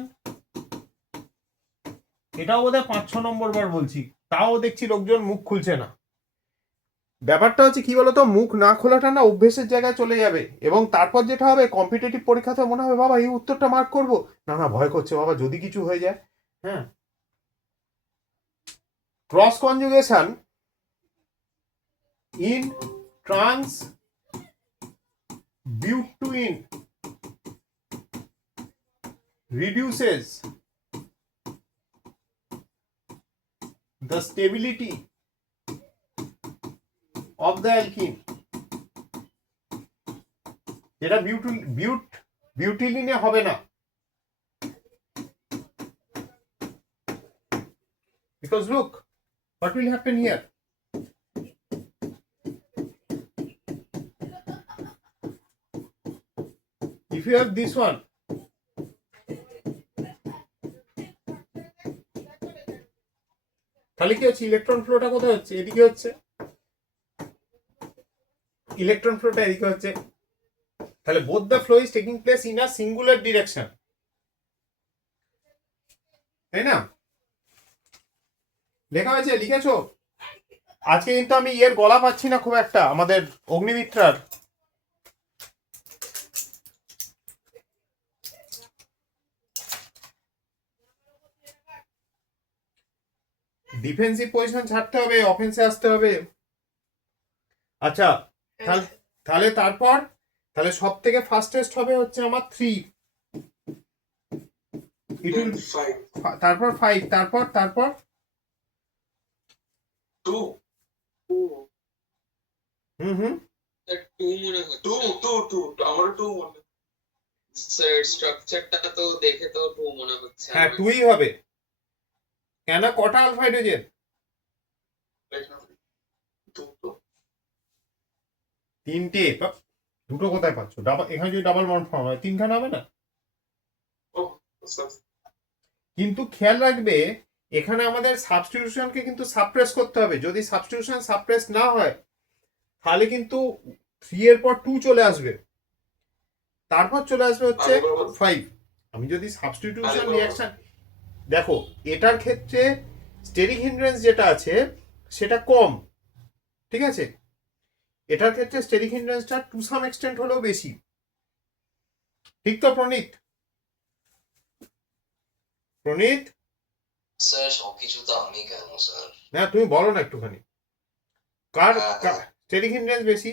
এটাও বোধহয় 5-6 নম্বর বার বলছি, তাও দেখছি লোকজন মুখ খুলছে না। ব্যাপারটা হচ্ছে কি বলতো, মুখ না খোলাটা না অভ্যেসের জায়গায় চলে যাবে, এবং তারপর যেটা হবে, কম্পিটিটিভ পরীক্ষাতে মনে হবে বাবা এই উত্তরটা মার্ক করবো না, না ভয় করছে বাবা যদি কিছু হয়ে যায়। হ্যাঁ, cross conjugation in trans-butene reduces the stability of the alkene, যেটা বিউটিলিনে হবে না, because look what will happen here. If you have this one, তাহলে কি হচ্ছে, ইলেকট্রন ফ্লোটা কোথায় হচ্ছে, এদিকে হচ্ছে, ইলেকট্রন ফ্লোটা এদিকে হচ্ছে। তাহলে both the flow is taking place in a singular direction, তাই না? লেখা হয়েছে, লিখেছো? আজকে কিন্তু আমি এর গলা পাচ্ছি না খুব একটা, আমাদের অগ্নিমিত্রার। ডিফেন্সিভ পজিশন ছাড়তে হবে, অফেন্সে আসতে হবে। আচ্ছা, তাহলে তারপর, তাহলে সব থেকে ফাস্টেস্ট হবে হচ্ছে আমার 3, তারপর 5, তারপর 2 হুম 2 মনে হচ্ছে। 2 আমার 2 মনে স্যার স্ট্রাকচারটা তো দেখে তো 2 মনে হচ্ছে। হ্যাঁ 2ই হবে। কেন, কটা আলফা হাইড্রোজেন? দুটো 3টে। দুটো কোথায় পাচ্ছ? ডাবল, এখানে যদি ডাবল বন্ড ফর্ম হয় 3খানা হবে না? কিন্তু খেয়াল রাখবে, এখানে আমাদের সাবস্টিটিউশনকে কিন্তু সাপ্রেস করতে হবে। যদি সাবস্টিটিউশন সাপ্রেস না হয়, তাহলে কিন্তু 3 এর পর 2 চলে আসবে, তারপর চলে আসবে হচ্ছে 5। আমি যদি সাবস্টিটিউশন রিঅ্যাকশন দেখো, এটার ক্ষেত্রে স্টেরিক হিন্ড্রেন্স যেটা আছে সেটা কম, ঠিক আছে? এটার ক্ষেত্রে স্টেরিক হিন্ড্রেন্সটা টু সাম এক্সটেন্ট হলেও বেশি, ঠিক তো প্রণীত? প্রণীত স্যার সবকিছু তো আমি কেন স্যার? না, তুমি বলো না একটুখানি, কার স্টেরিক হিন্ড্রেন্স বেশি?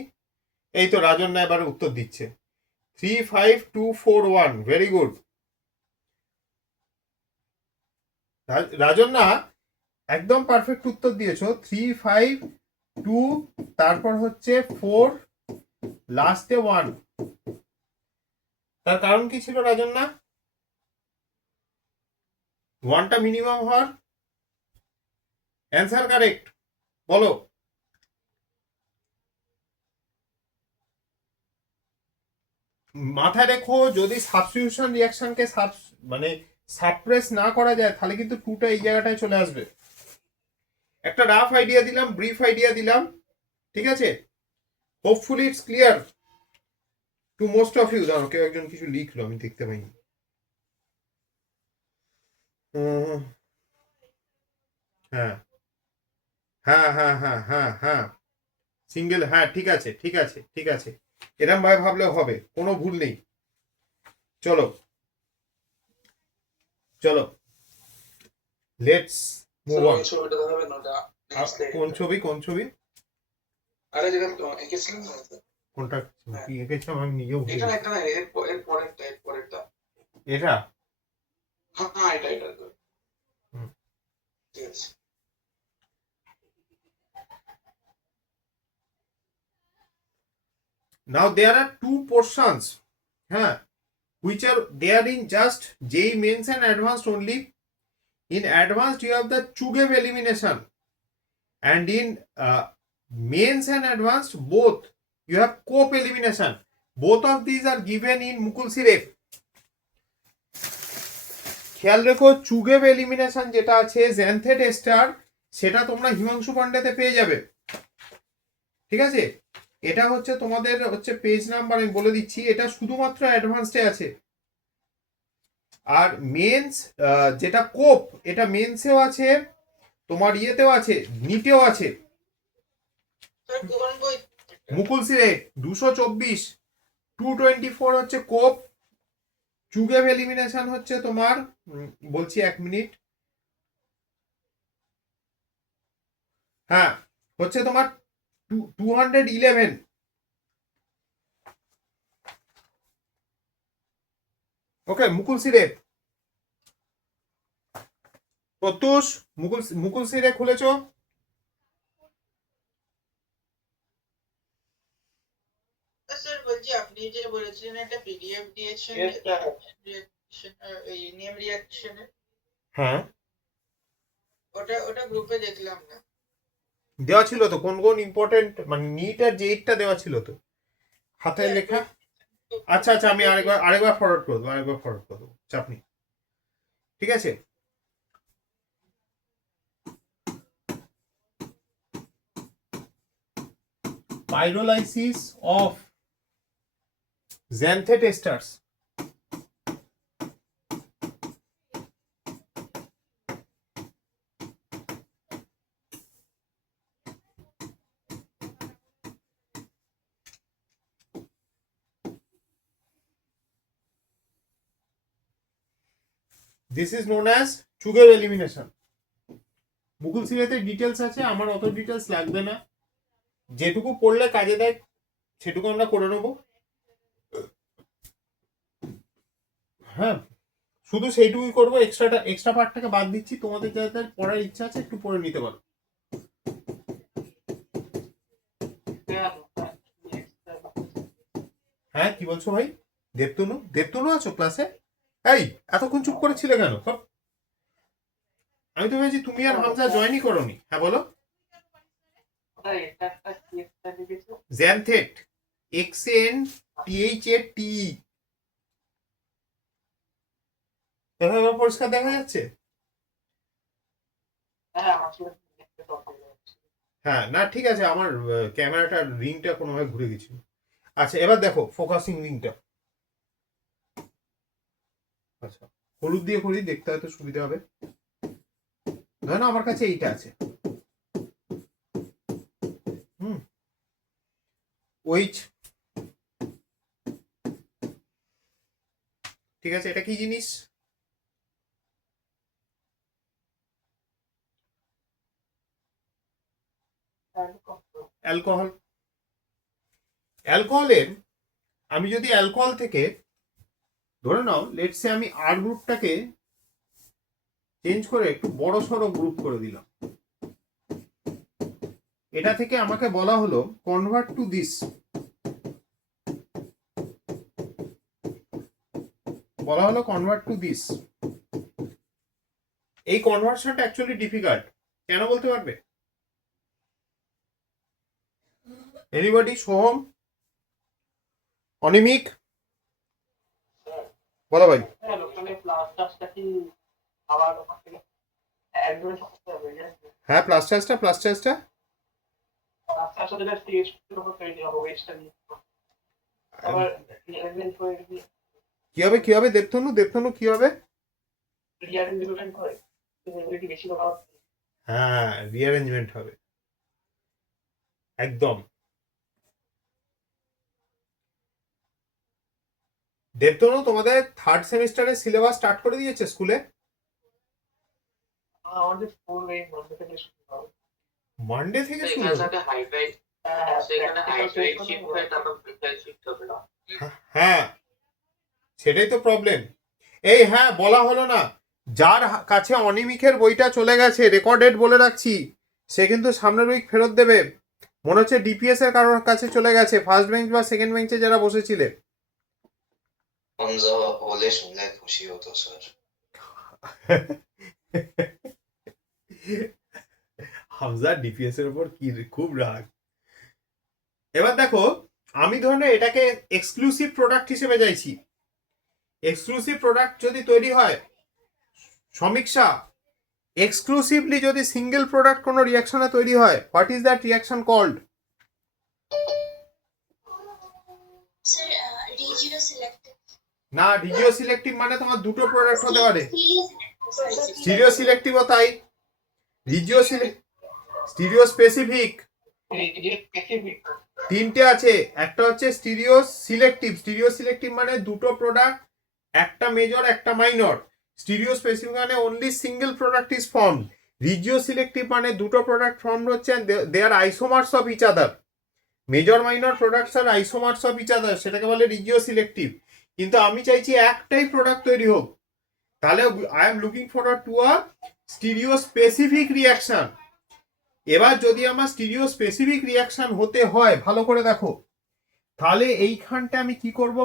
এই তো রাজন না এবার উত্তর দিচ্ছে, 35241, ভেরি গুড রাজন না, একদম পারফেক্ট উত্তর দিয়েছো। 352, তারপর হচ্ছে 4, লাস্টে 1। তার কারণ কি ছিল রাজন না? 1টা মিনিমাম হওয়ার। অ্যান্সার কারেক্ট, বলো। মাথায় রেখো, যদি সাবস্টিটিউশন রিঅ্যাকশনকে মানে সাপ্রেস না করা যায়, তাহলে কিন্তু 2টা এই জায়গাটায় চলে আসবে। একটা রাফ আইডিয়া দিলাম, ব্রিফ আইডিয়া দিলাম, ঠিক আছে? Hopefully it's clear to most of you. দাঁড়াও, কেউ একজন কিছু লিখলো, আমি দেখতে পাইনি। হ্যাঁ হ্যাঁ হ্যাঁ হ্যাঁ হ্যাঁ হ্যাঁ সিঙ্গেল, হ্যাঁ ঠিক আছে ঠিক আছে ঠিক আছে, এরম ভাবে ভাবলেও হবে, কোনো ভুল নেই। চলো চলো, লেটস মুভ অন। ছবিটা দেখাবেন, ওটা Next slide. কোন ছবি কোন ছবি আরে যেটা এঁকেছিলাম না কোনটা কি এঁকেছিলাম আমি নিজেও ভুলে এটা গেছি। একটা না এর পরেরটা এটা হ্যাঁ এটা হুম। ঠিক আছে now there are two portions which are there in just JEE mains and advanced only. In advanced you have the Chugev elimination, and in mains and advanced both you have COPE elimination. Both of these are given in Mukul Siref. খেয়াল রেখো চুগেভ elimination যেটা আছে জ্যানথেট ester সেটা তোমরা হিমাংশু পান্ডেতে পেয়ে যাবে, ঠিক আছে। এটা হচ্ছে তোমাদের হচ্ছে পেজ নাম্বার আমি বলে দিচ্ছি, এটা শুধুমাত্র অ্যাডভান্সডে আছে। আর মেন্স যেটা কোপ এটা মেন্সেও আছে, তোমার ইয়েতেও আছে, নিটেও আছে। স্যার কোন বই? মুকুল সিরে 224 224 হচ্ছে কোপ, চুগেভ এলিমিনেশন হচ্ছে তোমার বলছি 1 মিনিট, হ্যাঁ হচ্ছে তোমার 211। ওকে মুকুল সিরে প্রত্যুষ মুকুল সিরে খুলেছো? স্যার বলছি আপনি যে বলেছিলেন একটা পিডিএফ দিয়েছেন এই নিয়ম রিঅ্যাকশনে, হ্যাঁ ওটা গ্রুপে দেখলাম না। দেওয়া ছিল তো, কোন কোন ইম্পর্টেন্ট মানে নিট আর জেইটটা দেওয়া ছিল তো হাতে লেখা। আচ্ছা আচ্ছা আমি আরেকবার ফরওয়ার্ড করে দেবো, চাপ নেই, ঠিক আছে। Pyrolysis of xanthate esters. This is known as sugar elimination. Mukul সিরাতে ডিটেলস আছে, আমার অত ডিটেলস লাগবে না, যেটুকু পড়লে কাজে দেয় সেটুকু আমরা করে নেব। হ্যাঁ শুধু সেইটুকুই করবো, এক্সট্রা পার্টটাকে বাদ দিচ্ছি, তোমাদের যাদের পড়ার ইচ্ছা আছে একটু পড়ে নিতে পারো। হ্যাঁ কি বলছো ভাই? দেবতনু আছো ক্লাসে? এই এতক্ষণ চুপ করেছিলে কেন? আমি তো ভেবেছি তুমি আর হামজা জয়েনই করোনি। হ্যাঁ বলো। জ্যানথেট XNTHATE এভাবে পরিষ্কার দেখা যাচ্ছে? হ্যাঁ না ঠিক আছে, আমার ক্যামেরাটার রিংটা কোনোভাবে ঘুরে গেছিল। আচ্ছা এবার দেখো ফোকাসিং রিংটা, আচ্ছা হলুদ দিয়ে করি দেখতে হয়তো সুবিধা হবে। ধরো আমার কাছে এইটা আছে, ওইচ, ঠিক আছে। এটা কি জিনিস? অ্যালকোহল। অ্যালকোহলের আমি যদি অ্যালকোহল থেকে ধরে নাও লেটসে আমি আর গ্রুপটাকে চেঞ্জ করে একটু বড় সড়ো গ্রুপ করে দিলাম, এটা থেকে আমাকে বলা হলো কনভার্ট টু দিস, বলা হলো কনভার্ট টু দিস। এই কনভার্সনটা অ্যাকচুয়ালি ডিফিকাল্ট, কেন বলতে পারবে? এনিবডি? সোহম, অনিমিক, বলো ভাই। হ্যাঁ প্লাস চার্জটা কি হবে দেবতনু কি হবে? হ্যাঁ রিঅ্যারেঞ্জমেন্ট হবে একদম। দেবতনু তোমাদের 3rd সেমিস্টারের সিলেবাস স্টার্ট করে দিয়েছে স্কুলে? মানডে থেকে শুরু এখানে হবে? থাকে হাইব্রিড, সেখানে হাইব্রিড শিফট হয়ে তারপর প্রিফার শিফট হবে না। হ্যাঁ, সেটাই তো প্রবলেম। এই হ্যাঁ, বলা হলো না, যার কাছে অনিমিকের বইটা চলে গেছে, রেকর্ডেড বলে রাখছি, সে কিন্তু সামনের উইক ফেরত দেবে। মনে হচ্ছে ডিপিএস এর কারোর কাছে চলে গেছে, ফার্স্ট বেঞ্চ বা সেকেন্ড বেঞ্চে যারা বসেছিলে। হামজা হলে শুনলে খুশি হতো স্যার। হামজা ডিপিএস এর উপর কি খুব রাগ। এবার দেখো, আমি ধরনের এটাকে এক্সক্লুসিভ প্রোডাক্ট হিসেবে চাইছি। এক্সক্লুসিভ প্রোডাক্ট যদি তৈরি হয়, সমীক্ষা, এক্সক্লুসিভলি যদি সিঙ্গেল প্রোডাক্ট কোনো রিয়াকশনে তৈরি হয়, what is that reaction called? Sir, regional selective. না, রিজিও সিলেক্টিভ মানে তোমার দুটো প্রোডাক্ট হতে পারে। Serious. স্টিরিও সিলেক্টিভও তাই, রিজিও স্টিরিও স্পেসিফিক তিনটে আছে। একটা হচ্ছে স্টিরিও সিলেক্টিভ। স্টিরিও সিলেক্টিভ মানে দুটো প্রোডাক্ট, একটা মেজর একটা মাইনর। স্টিরিও স্পেসিফিক মানে only single product is formed. Regioselective মানে দুটো প্রোডাক্ট ফর্মড হচ্ছে, they are isomers of each other. Major minor products are isomers of each other, সেটাকে বলে রিজিও সিলেক্টিভ। কিন্তু আমি চাইছি একটাই প্রোডাক্ট তৈরি হোক, তাহলে I am looking for to a stereo specific reaction. এবার যদি আমার স্টিরিও স্পেসিফিক রিয়াকশন হতে হয়, ভালো করে দেখো, তাহলে এইখানটা আমি কি করব?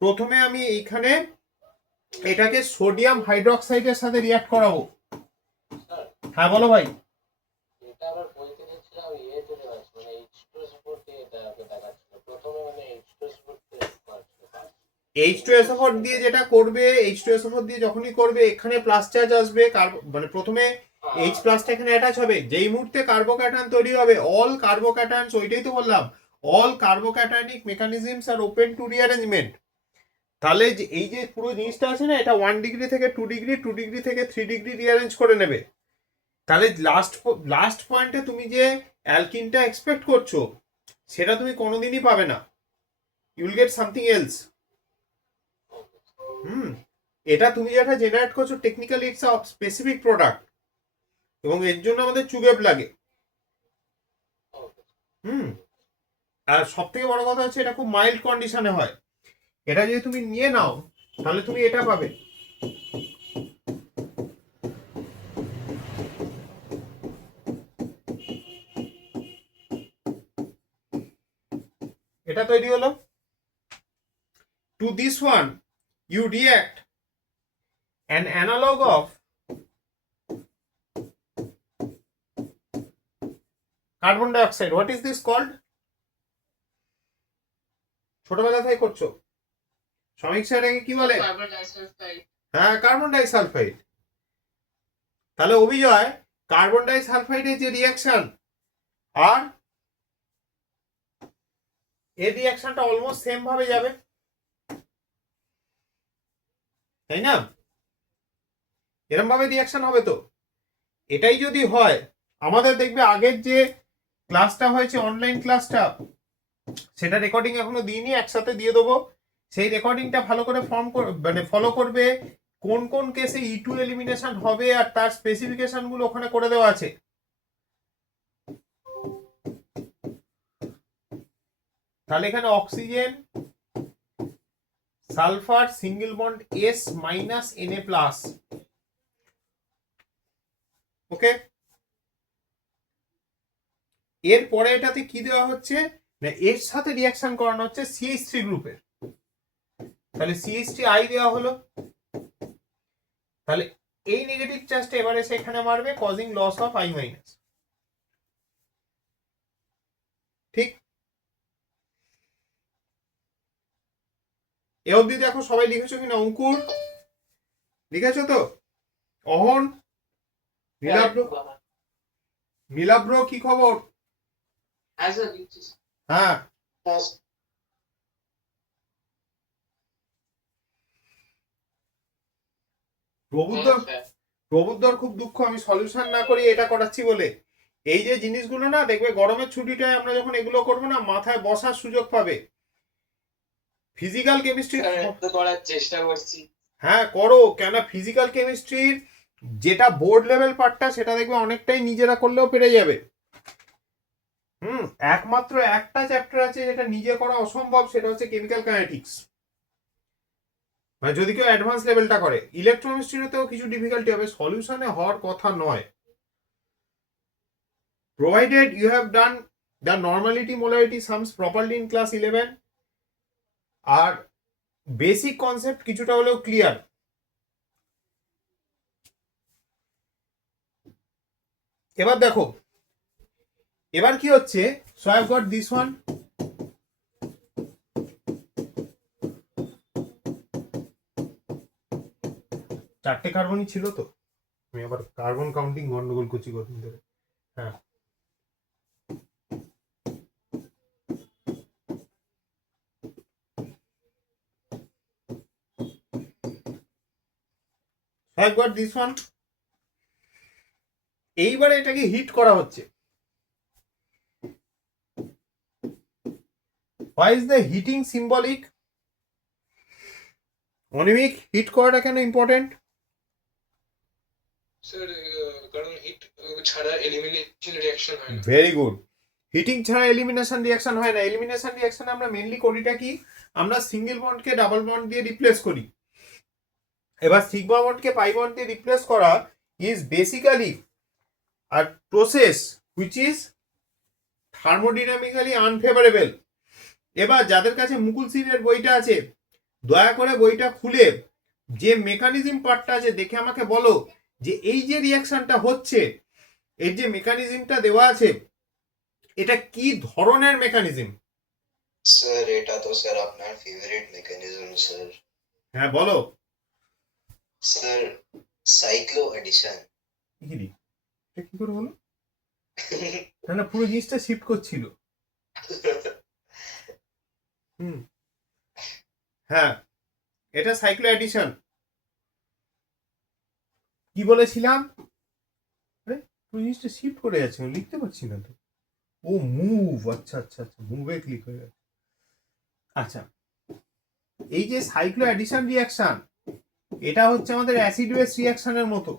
প্রথমে আমি এইখানে এটাকে সোডিয়াম হাইড্রোক্সাইডের সাথে রিয়াক্ট করাবো। হ্যাঁ বলো ভাই। এটা আবার বলতে চাচ্ছিলাম ইয়ে চলে আসছে, মানে H2 support দিয়ে এটা দেখাচ্ছিল প্রথমে, মানে H2 support দিয়ে H2SO4 দিয়ে যেটা করবে, H2SO4 দিয়ে যখনই করবে, এখানে প্লাস চার্জ আসবে, মানে প্রথমে H প্লাসটা এখানে অ্যাটাচ হবে। যেই মুহূর্তে কার্বোক্যাটায়ন তৈরি হবে, অল কার্বোক্যাটায়নস, ওইটাই তো বললাম, all carbocationic mechanisms are open to rearrangement. তাহলে যে এই যে পুরো জিনিসটা আছে না, এটা 1 ডিগ্রি থেকে 2 ডিগ্রি, 2 ডিগ্রি থেকে 3 ডিগ্রি রিঅ্যারেঞ্জ করে নেবে। তাহলে লাস্ট পয়েন্টে তুমি যে অ্যালকিনটা এক্সপেক্ট করছো, সেটা তুমি কোনোদিনই পাবে না। You will get something else. এটা তুমি যেটা জেনারেট করছো, technically it's a specific product, এবং এর জন্য আমাদের চুগেব লাগে। আর সব থেকে বড় কথা হচ্ছে, এটা খুব মাইল্ড কন্ডিশনে হয়। এটা যদি তুমি নিয়ে নাও, তাহলে তুমি এটা পাবে। এটা তৈরি হলো। To this one you react an analog of carbon dioxide. What is this called? ছোটবেলা থেকে করছো, সমীক্ষা এটাকে কি বলে? Carbon disulphide. হ্যাঁ, কার্বন ডাইসালফাইড। তাহলে অভিজয়, কার্বন ডাইসালফাইডের যে রিয়াকশন আর এর রিয়াকশনটা অলমোস্ট সেম ভাবে যাবে, তাই না? এরকম ভাবে রিয়াকশন হবে। তো এটাই যদি হয়, আমাদের দেখবে আগের যে ক্লাসটা হয়েছে, অনলাইন ক্লাসটা, সেটা রেকর্ডিং এখনো দিইনি, একসাথে দিয়ে দেবো। সেই রেকর্ডিংটা ভালো করে ফলো করবে। কোন কোন কেসে E2 এলিমিনেশন হবে আর তার স্পেসিফিকেশন গুলো ওখানে করে দেওয়া আছে। তাহলে এখানে oxygen, sulphur, single bond S minus Na plus. Okay, এরপরে এটাতে কি দেওয়া হচ্ছে না, এর সাথে রিয়াকশন করানো হচ্ছে CH3 গ্রুপের। তাহলে CH3I দেওয়া হলো। তাহলে এই নেগেটিভ চার্জটা এবারে সেখানে মারবে, causing loss of I minus. ঠিক, এ অবধি দেখো সবাই লিখেছো কিনা? অঙ্কুর লিখেছো তো? অহন, নীলাব্র কি খবর? হ্যাঁ, প্রবুদ্ধর খুব দুঃখ, আমি সলিউশন না করি এটা করাচ্ছি বলে। এই যে জিনিসগুলো না, দেখবে গরমের ছুটিটায় আমরা যখন এগুলো করবো না, মাথায় বসার সুযোগ পাবে। ফিজিক্যাল কেমিস্ট্রি করার চেষ্টা করছি। হ্যাঁ করো, কেন? ফিজিক্যাল কেমিস্ট্রির যেটা বোর্ড লেভেল পার্টটা সেটা দেখবে অনেকটাই নিজেরা করলেও পেরে যাবে। একমাত্র একটা চ্যাপ্টার আছে যেটা নিজে করা অসম্ভব, সেটা হচ্ছে কেমিক্যাল কাইনেটিক্স। মানে যদি কেউ অ্যাডভান্স লেভেলটা করে, ইলেকট্রোকেমিস্ট্রিতেও কিছু ডিফিকাল্টি হবে, সলিউশনে হওয়ার কথা নয়। Provided you have done the normality molarity sums properly in class 11 আর বেসিক কনসেপ্ট কিছুটা হলেও ক্লিয়ার। এবার দেখো এবার কি হচ্ছে, so I have got this one. চারটে কার্বনই ছিল তো, আমি আবার কার্বন কাউন্টিং গন্ডগোল করছি কতদিন ধরে। হ্যাঁ, I got this one. এইবারে এটাকে হিট করা হচ্ছে। Why is the heating symbolic? Animik, heat করাটা কেন ইম্পর্টেন্ট? স্যার কারণ হিট ছাড়া এলিমিনেশন রিঅ্যাকশন হয় না। Very good. হিটিং ছাড়া এলিমিনেশন রিঅ্যাকশন হয় না। এলিমিনেশন রিঅ্যাকশনে আমরা মেইনলি করিটা কি, আমরা সিঙ্গেল বন্ডকে ডাবল বন্ড দিয়ে রিপ্লেস করি। এবার সিগমা বন্ডকে পাই বন্ড দিয়ে রিপ্লেস করা is basically a process which is thermodynamically unfavorable. এবার যাদের কাছে মুকুল সিনের বইটা আছে, দয়া করে বইটা খুলে যে মেকানিজম পার্টটা আছে দেখে আমাকে বলো যে এই যে রিঅ্যাকশনটা হচ্ছে, এর যে মেকানিজমটা দেওয়া আছে, এটা কি ধরনের মেকানিজম? স্যার এটা তো স্যার আপনার ফেভারিট মেকানিজম স্যার। হ্যাঁ বলো। Sir cycloaddition. কি করে হলো? না পুরো জিনিসটা শিফট করছিল। হ্যাঁ, এটা সাইক্লো এডিশন। কি বলেছিলাম? পুরো জিনিসটা শিফট করে যাচ্ছে, লিখতে পারছি না তো। ও মুভ, আচ্ছা আচ্ছা আচ্ছা, মুভে ক্লিক হয়ে গেছে। আচ্ছা, এই যে সাইক্লো এডিশন রিঅ্যাকশন, এটা হচ্ছে আমাদের অ্যাসিড বেস রিঅ্যাকশনের মতো,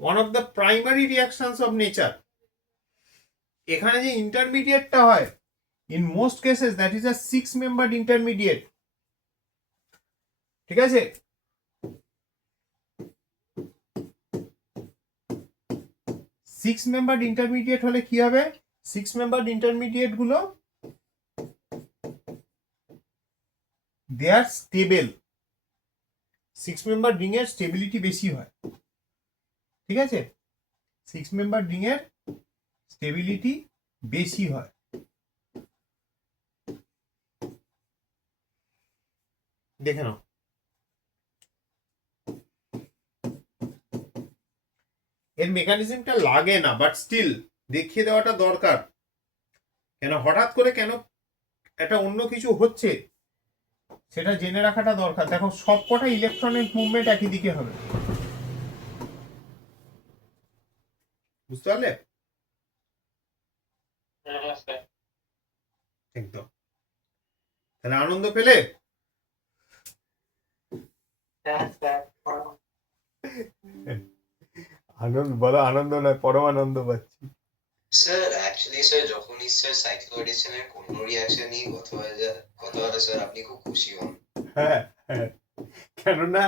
one of the primary reactions of nature. এখানে যে ইন্টারমিডিয়েটটা হয়, in most cases that is a 6-membered intermediate. ঠিক আছে? 6-membered intermediate হলে কি হবে? 6-membered intermediate গুলো they are stable. 6-membered ring এর স্টেবিলিটি বেশি হয়। ঠিক আছে? 6-membered ring এর স্টেবিলিটি বেশি হয়। দেখে নাও, এর মেকানিজমটা লাগে না, বাট স্টিল দেখিয়ে দেওয়াটা দরকার। কেন হঠাৎ করে কেন এটা অন্য কিছু হচ্ছে সেটা জেনে রাখাটা দরকার। দেখো সবকটা ইলেকট্রনিক মুভমেন্ট একই দিকে হবে, বুঝতে পারলে? একদম। তাহলে আনন্দ পেলে? আনন্দ বলো, আনন্দ নয় পরম আনন্দ পাচ্ছি। স্যার অ্যাকচুয়ালি স্যার যখনই স্যার সাইক্লো এডিশনের কোনো রিঅ্যাকশনই কথা হয় স্যার আপনি খুব খুশি হন। হ্যাঁ হ্যাঁ, কেননা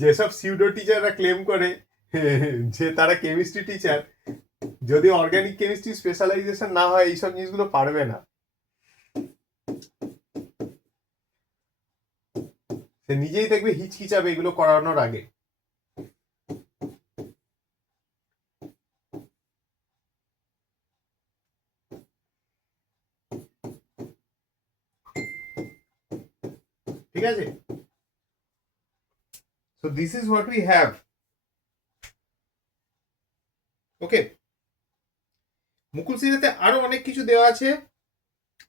যেসব সিউডো টিচাররা ক্লেম করে যে তারা কেমিস্ট্রি টিচার, যদি অর্গানিক কেমিস্ট্রি স্পেশালাইজেশন না হয় এইসব জিনিসগুলো পারবে না। সে নিজেই দেখবে হিচকিচাবে এগুলো করানোর আগে। ঠিক আছে? So this is what we have. ওকে, মুকুল সিরিজে আরো অনেক কিছু দেওয়া আছে,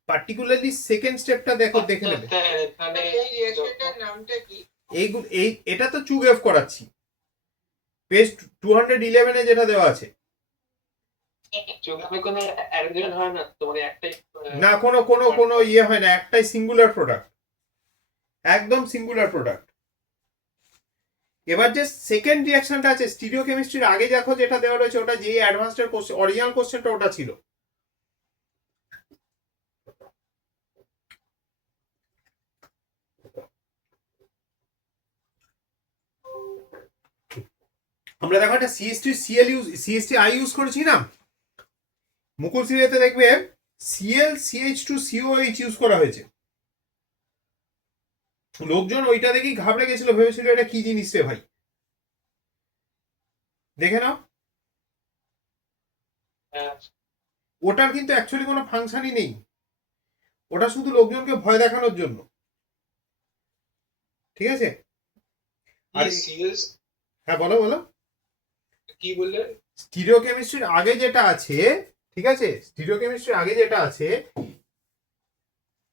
পার্টিকুলারলি সেকেন্ড স্টেপটা দেখো, দেখে নেবে। এখানে এই রিঅ্যাকশনটার নামটা কি? এই এটা তো চুগেফ করাচ্ছি, পেজ 211 এ যেটা দেওয়া আছে। চোখে কোনো অ্যারেঞ্জমেন্ট হয় না তো, মানে একটাই না, কোনো ইয়ে হয় না, একটাই সিঙ্গুলার প্রোডাক্ট, একদম সিঙ্গুলার প্রোডাক্ট। এবার যে সেকেন্ড রিয়াকশনটা আছে স্টিরিওকেমিস্ট্রির আগে দেখো যেটা দেওয়া রয়েছে ওটা যে অ্যাডভান্সড কোশ্চেন, অরিজিনাল কোশ্চেনটা ওটা ছিল। আমরা দেখো একটা সিএসটি আই ইউজ করেছি না, মুকুল সিরিয়াতে দেখবে ClCH2COH ইউজ করা হয়েছে। লোকজন ওইটা দেখেই ঘাবড়ে গেছিল, ভেবেছিল এটা কি জিনিস রে ভাই। দেখে নাও, হ্যাঁ ওটার কিন্তু অ্যাকচুয়ালি কোনো ফাংশনই নেই, ওটা শুধু লোকজনকে ভয় দেখানোর জন্য। ঠিক আছে, আর সিএস হ্যাঁ বলো বলো। কি বললে? স্টিরিওকেমিস্ট্রির আগে যেটা আছে, ঠিক আছে, স্টিরিওকেমিস্ট্রির আগে যেটা আছে,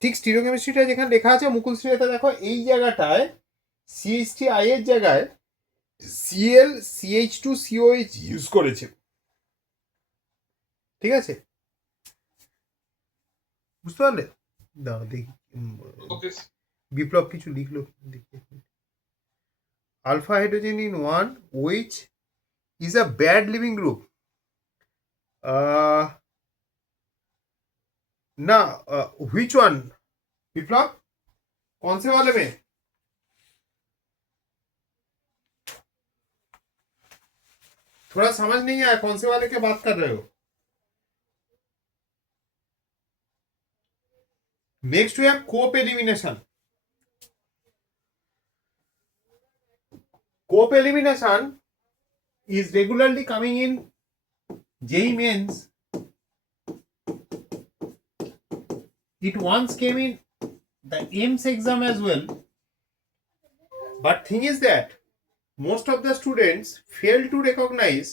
ঠিক স্টিরিওকেমিস্ট্রিটা যেখানে লেখা আছে মুকুল শ্রীতে দেখো এই জায়গাটায় CH3I এর জায়গায় ClCH2COH ইউজ করেছে। ঠিক আছে, বুঝতে পারলে? দাঁড়াও দেখি, ওকে বিপ্লব কিছু লিখলো, alpha hydrogen in one which is a bad leaving group. ना which one विप्लव, कौन से वाले में? थोड़ा समझ नहीं आया कौन से वाले के बात कर रहे हो। Next we have cope elimination. Cope elimination is regularly coming in JEE Mains. It once came in the AIMS exam as well, but thing is that most of the students fail to recognize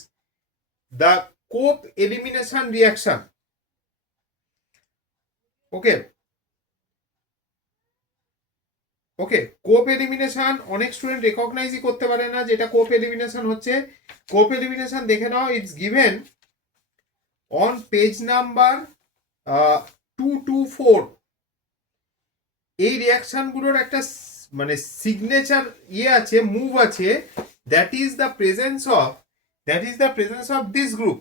the Cope elimination reaction. Okay, কোপ elimination অনেক student রেকগনাইজই করতে পারে না যেটা কোপ elimination হচ্ছে। Cope elimination দেখে নাও, it's given on page number 224। এই রিয়াকশনগুলোর একটা মানে সিগনেচার আছে, মুভ আছে, that is the presence of this group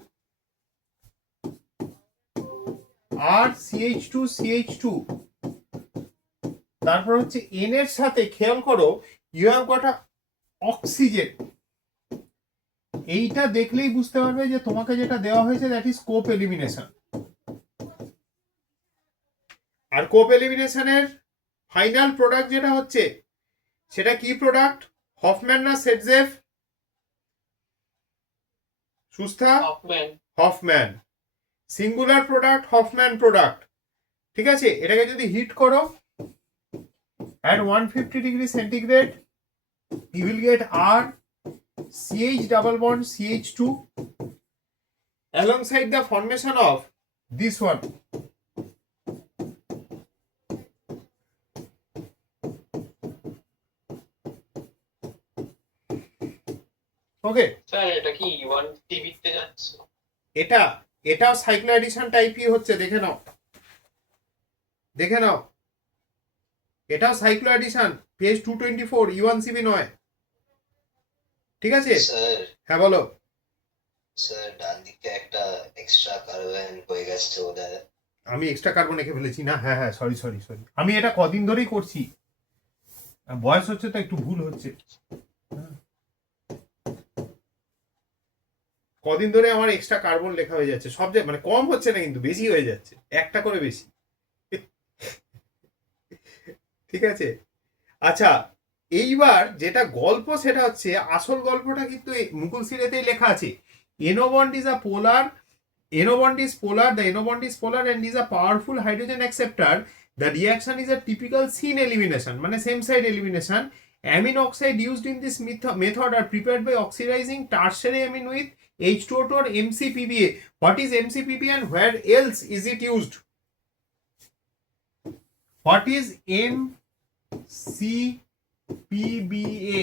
RCH2CH2। তারপর হচ্ছে N এর সাথে খেয়াল করো you have got a oxygen. এইটা দেখলেই বুঝতে পারবে যে তোমাকে যেটা দেওয়া হয়েছে দ্যাট ইজ কোপ এলিমিনেশন। আর কোপ এলিমিনেশনের ফাইনাল প্রোডাক্ট যেটা হচ্ছে সেটা কি প্রোডাক্ট? হফম্যান না Saytzeff? Sustha? Hofmann. Singular product, Hofmann product. ঠিক আছে, এটাকে যদি হিট করো at 150 degree centigrade, you will get R CH double bond CH2 alongside the formation of this one. Okay, sir এটা কি 1 তে যাচ্ছে? এটাও সাইক্লো অ্যাডিশন টাইপই হচ্ছে, দেখে নাও এটাও সাইক্লো অ্যাডিশন, পেজ 224, E1CB নয়। ঠিক আছে, স্যার হ্যাঁ বলো। স্যার ডান দিকে একটা এক্সট্রা কার্বন হয়ে গেছে ওদের। আমি এক্সট্রা কার্বন রেখে ফেলেছি না, হ্যাঁ সরি আমি এটা কদিন ধরেই করছি, বয়স হচ্ছে তো একটু ভুল হচ্ছে। কদিন ধরে আমার এক্সট্রা কার্বন লেখা হয়ে যাচ্ছে, সব মানে কম হচ্ছে না কিন্তু বেশি হয়ে যাচ্ছে, একটা করে বেশি। ঠিক আছে, আচ্ছা এইবার যেটা গল্প সেটা হচ্ছে আসল গল্পটা কিন্তু মুকুল সিরেতেই লেখা আছে। NO bond is a polar, NO bond is polar, the NO bond is polar and is a powerful hydrogen acceptor. The reaction is a typical scene elimination, মানে same side elimination. Amine oxide used in this method are prepared by oxidizing tertiary amine with H2O2 or MCPBA. What is MCPBA and where else is it used? What is MCPBA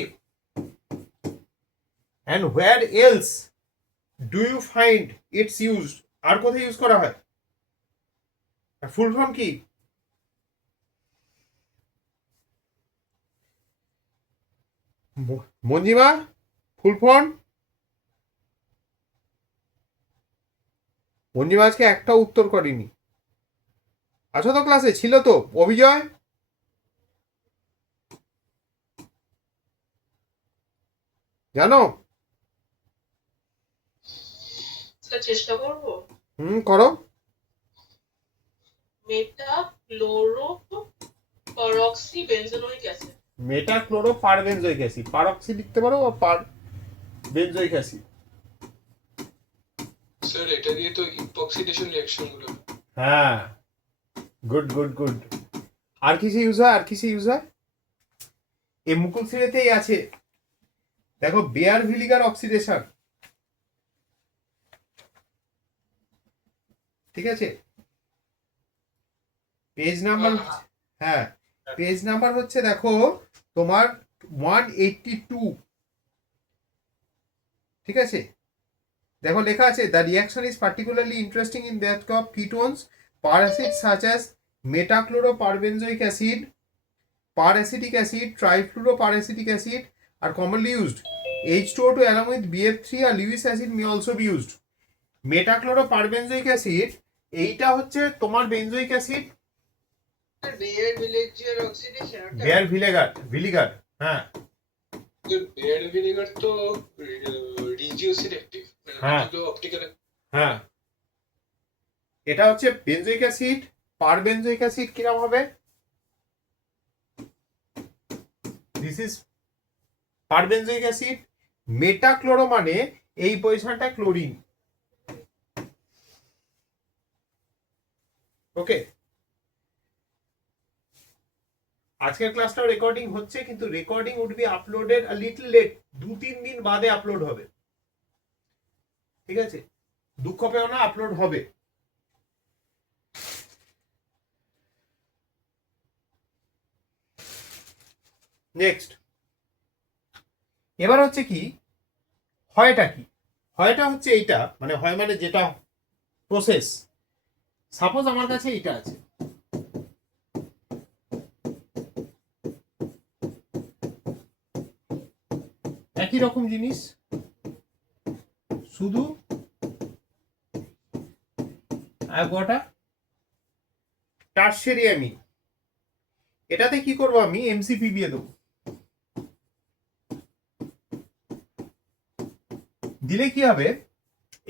and where else do you find it's used? আর কোথায় use করা হয়? Full form কি? মঞ্জিমা ফুল phone. মঞ্জিমা আজকে একটা উত্তর করেনি। আছো তো ক্লাসে? ছিল তো অভিজয়? জানো? চেষ্টা করবো। করো। মেটা ক্লোরো পারঅক্সি বেনজোইক অ্যাসিড। মেটা ক্লোরো পার বেনজোইক অ্যাসিড, পারঅক্সি লিখতে পারো বা পার বেনজোইক অ্যাসিড। স্যার এটা দিয়ে তো ইপক্সিডেশন রিঅ্যাকশন গুলো। হ্যাঁ, গুড গুড গুড। আর কিছু ইউজ হয়? আর কিছু ইউজ হয়? এই মুকুল সিঁড়িতেই আছে, দেখো, বেয়ার ভিলিগার অক্সিডেশন। ঠিক আছে, পেজ নাম্বার, হ্যাঁ পেজ নাম্বার হচ্ছে দেখো তোমার 182। ঠিক আছে, দেখো লেখা আছে the reaction is particularly interesting in that of ketones per acid such as metachloroparbenzoic acid, paracetic acid, trifluoroparacetic acid are commonly used. H2O2 along with BF3 or Lewis acid may also be used. metachloroparbenzoic acid এইটা হচ্ছে তোমার benzoic acid, Baeyer ভিলেজের oxidation Baeyer Villiger. হ্যাঁ Baeyer vinegar তো রিজিওসিলেক্টিভ, হ্যাঁ। মানে optical. হ্যাঁ, এটা হচ্ছে benzoic acid. Per benzoic acid কিরকম হবে? This is per benzoic acid. Metachloro মানে এই পজিশনটা ক্লোরিন। ওকে, আজকের ক্লাসটা রেকর্ডিং হচ্ছে, কিন্তু recording would be uploaded a little late, 2-3 দিন বাদে আপলোড হবে। ঠিক আছে, দুঃখ পেও না, আপলোড হবে। নেক্সট, এবার হচ্ছে কি হয়টা কি? হয়টা হচ্ছে এইটা, মানে হয় মানে যেটা প্রসেস। সাপোজ আমার কাছে এইটা আছে, একই রকম জিনিস, শুধু গোটা টারশিয়ারি অ্যামিন। এটাতে কি করব আমি? এমসিপি দিয়ে দেবো। দিলে কি হবে?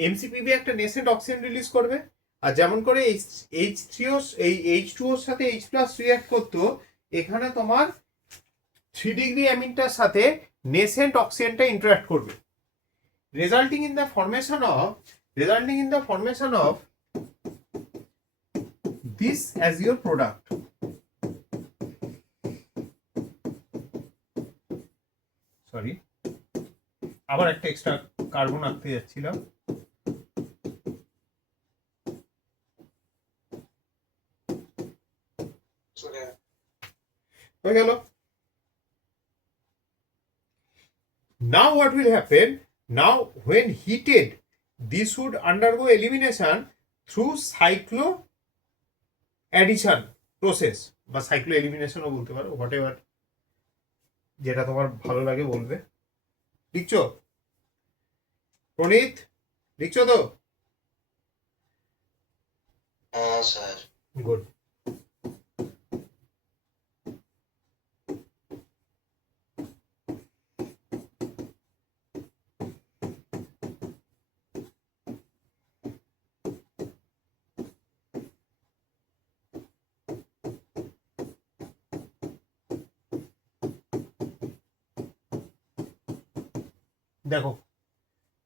এমসিপিবি একটা নেসেন্ট অক্সিজেন রিলিজ করবে, আর যেমন করে H3O এই H2O এর সাথে H+ রিঅ্যাক্ট করতো, এখানে তোমার 3 ডিগ্রি অ্যামিনটার সাথে নেসেন্ট অক্সিজেনটা ইন্টারঅ্যাক্ট করবে, resulting in the formation of this as your product. Sorry, আবার একটা এক্সট্রা কার্বন আনতে যাচ্ছিলাম। হয়ে গেল। Now what will happen? Now when heated, this would undergo elimination through cycloaddition process, বা সাইক্লো এলিমিনেশনও বলতে পারো, হোয়াট এভার যেটা তোমার ভালো লাগে বলবে। লিখছো প্রণীত? লিখছো তো? হ্যাঁ স্যার। গুড। দেখো,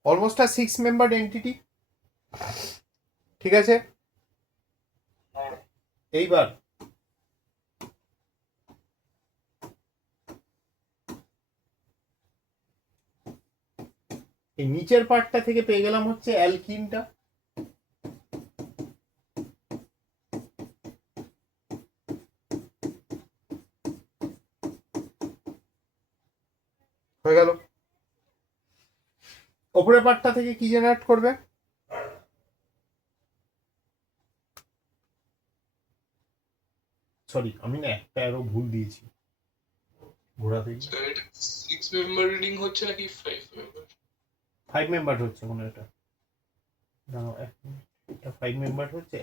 অলমোস্ট আ 6 মেম্বার্ড এন্টিটি। ঠিক আছে, এইবার এই নিচের পার্টটা থেকে পেয়ে গেলাম হচ্ছে অ্যালকিনটা। হয়ে গেল। ওপরের পার্টটা থেকে কি জেনারেট করবে? সরি, আমি না একটা অ্যারো ভুল দিয়েছি, ঘোরাতেই স্যার এটা 6 মেম্বার রিডিং হচ্ছে নাকি 5 মেম্বার? 5 মেম্বার হচ্ছে কোনো এটা দাঁড়াও, এটা 5 মেম্বার হচ্ছে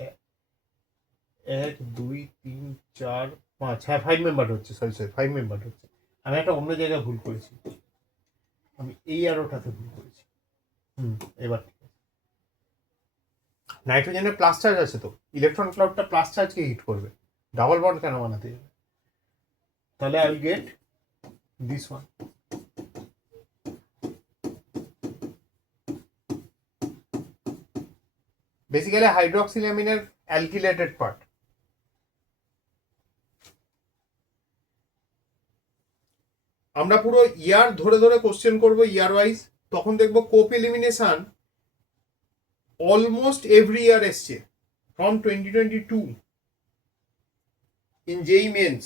1 2 3 4 5, হ্যাঁ 5 মেম্বার হচ্ছে, সরি 5 মেম্বার হচ্ছে। আমি একটা অন্য জায়গায় ভুল করেছি, আমি এই আরোটাতে ভুল করেছি। এবার ঠিক আছে। নাইট্রোজেনের প্লাস চার্জ আছে তো, ইলেকট্রন ক্লাউডটা প্লাস চার্জকে হিট করবে, ডাবল বন্ড কেন বানাতে যাবে? তাহলে I will get this one. Basically হাইড্রোক্সিলামিনের অ্যালকিলেটেড পার্ট। আমরা পুরো ইয়ার ধরে ধরে কোশ্চেন করব, ইয়ার ওয়াইজ, তখন দেখবো কোপ এলিমিনেশন অলমোস্ট এভরি ইয়ার এসছে ফ্রম 2022 ইন জেই মেন্স।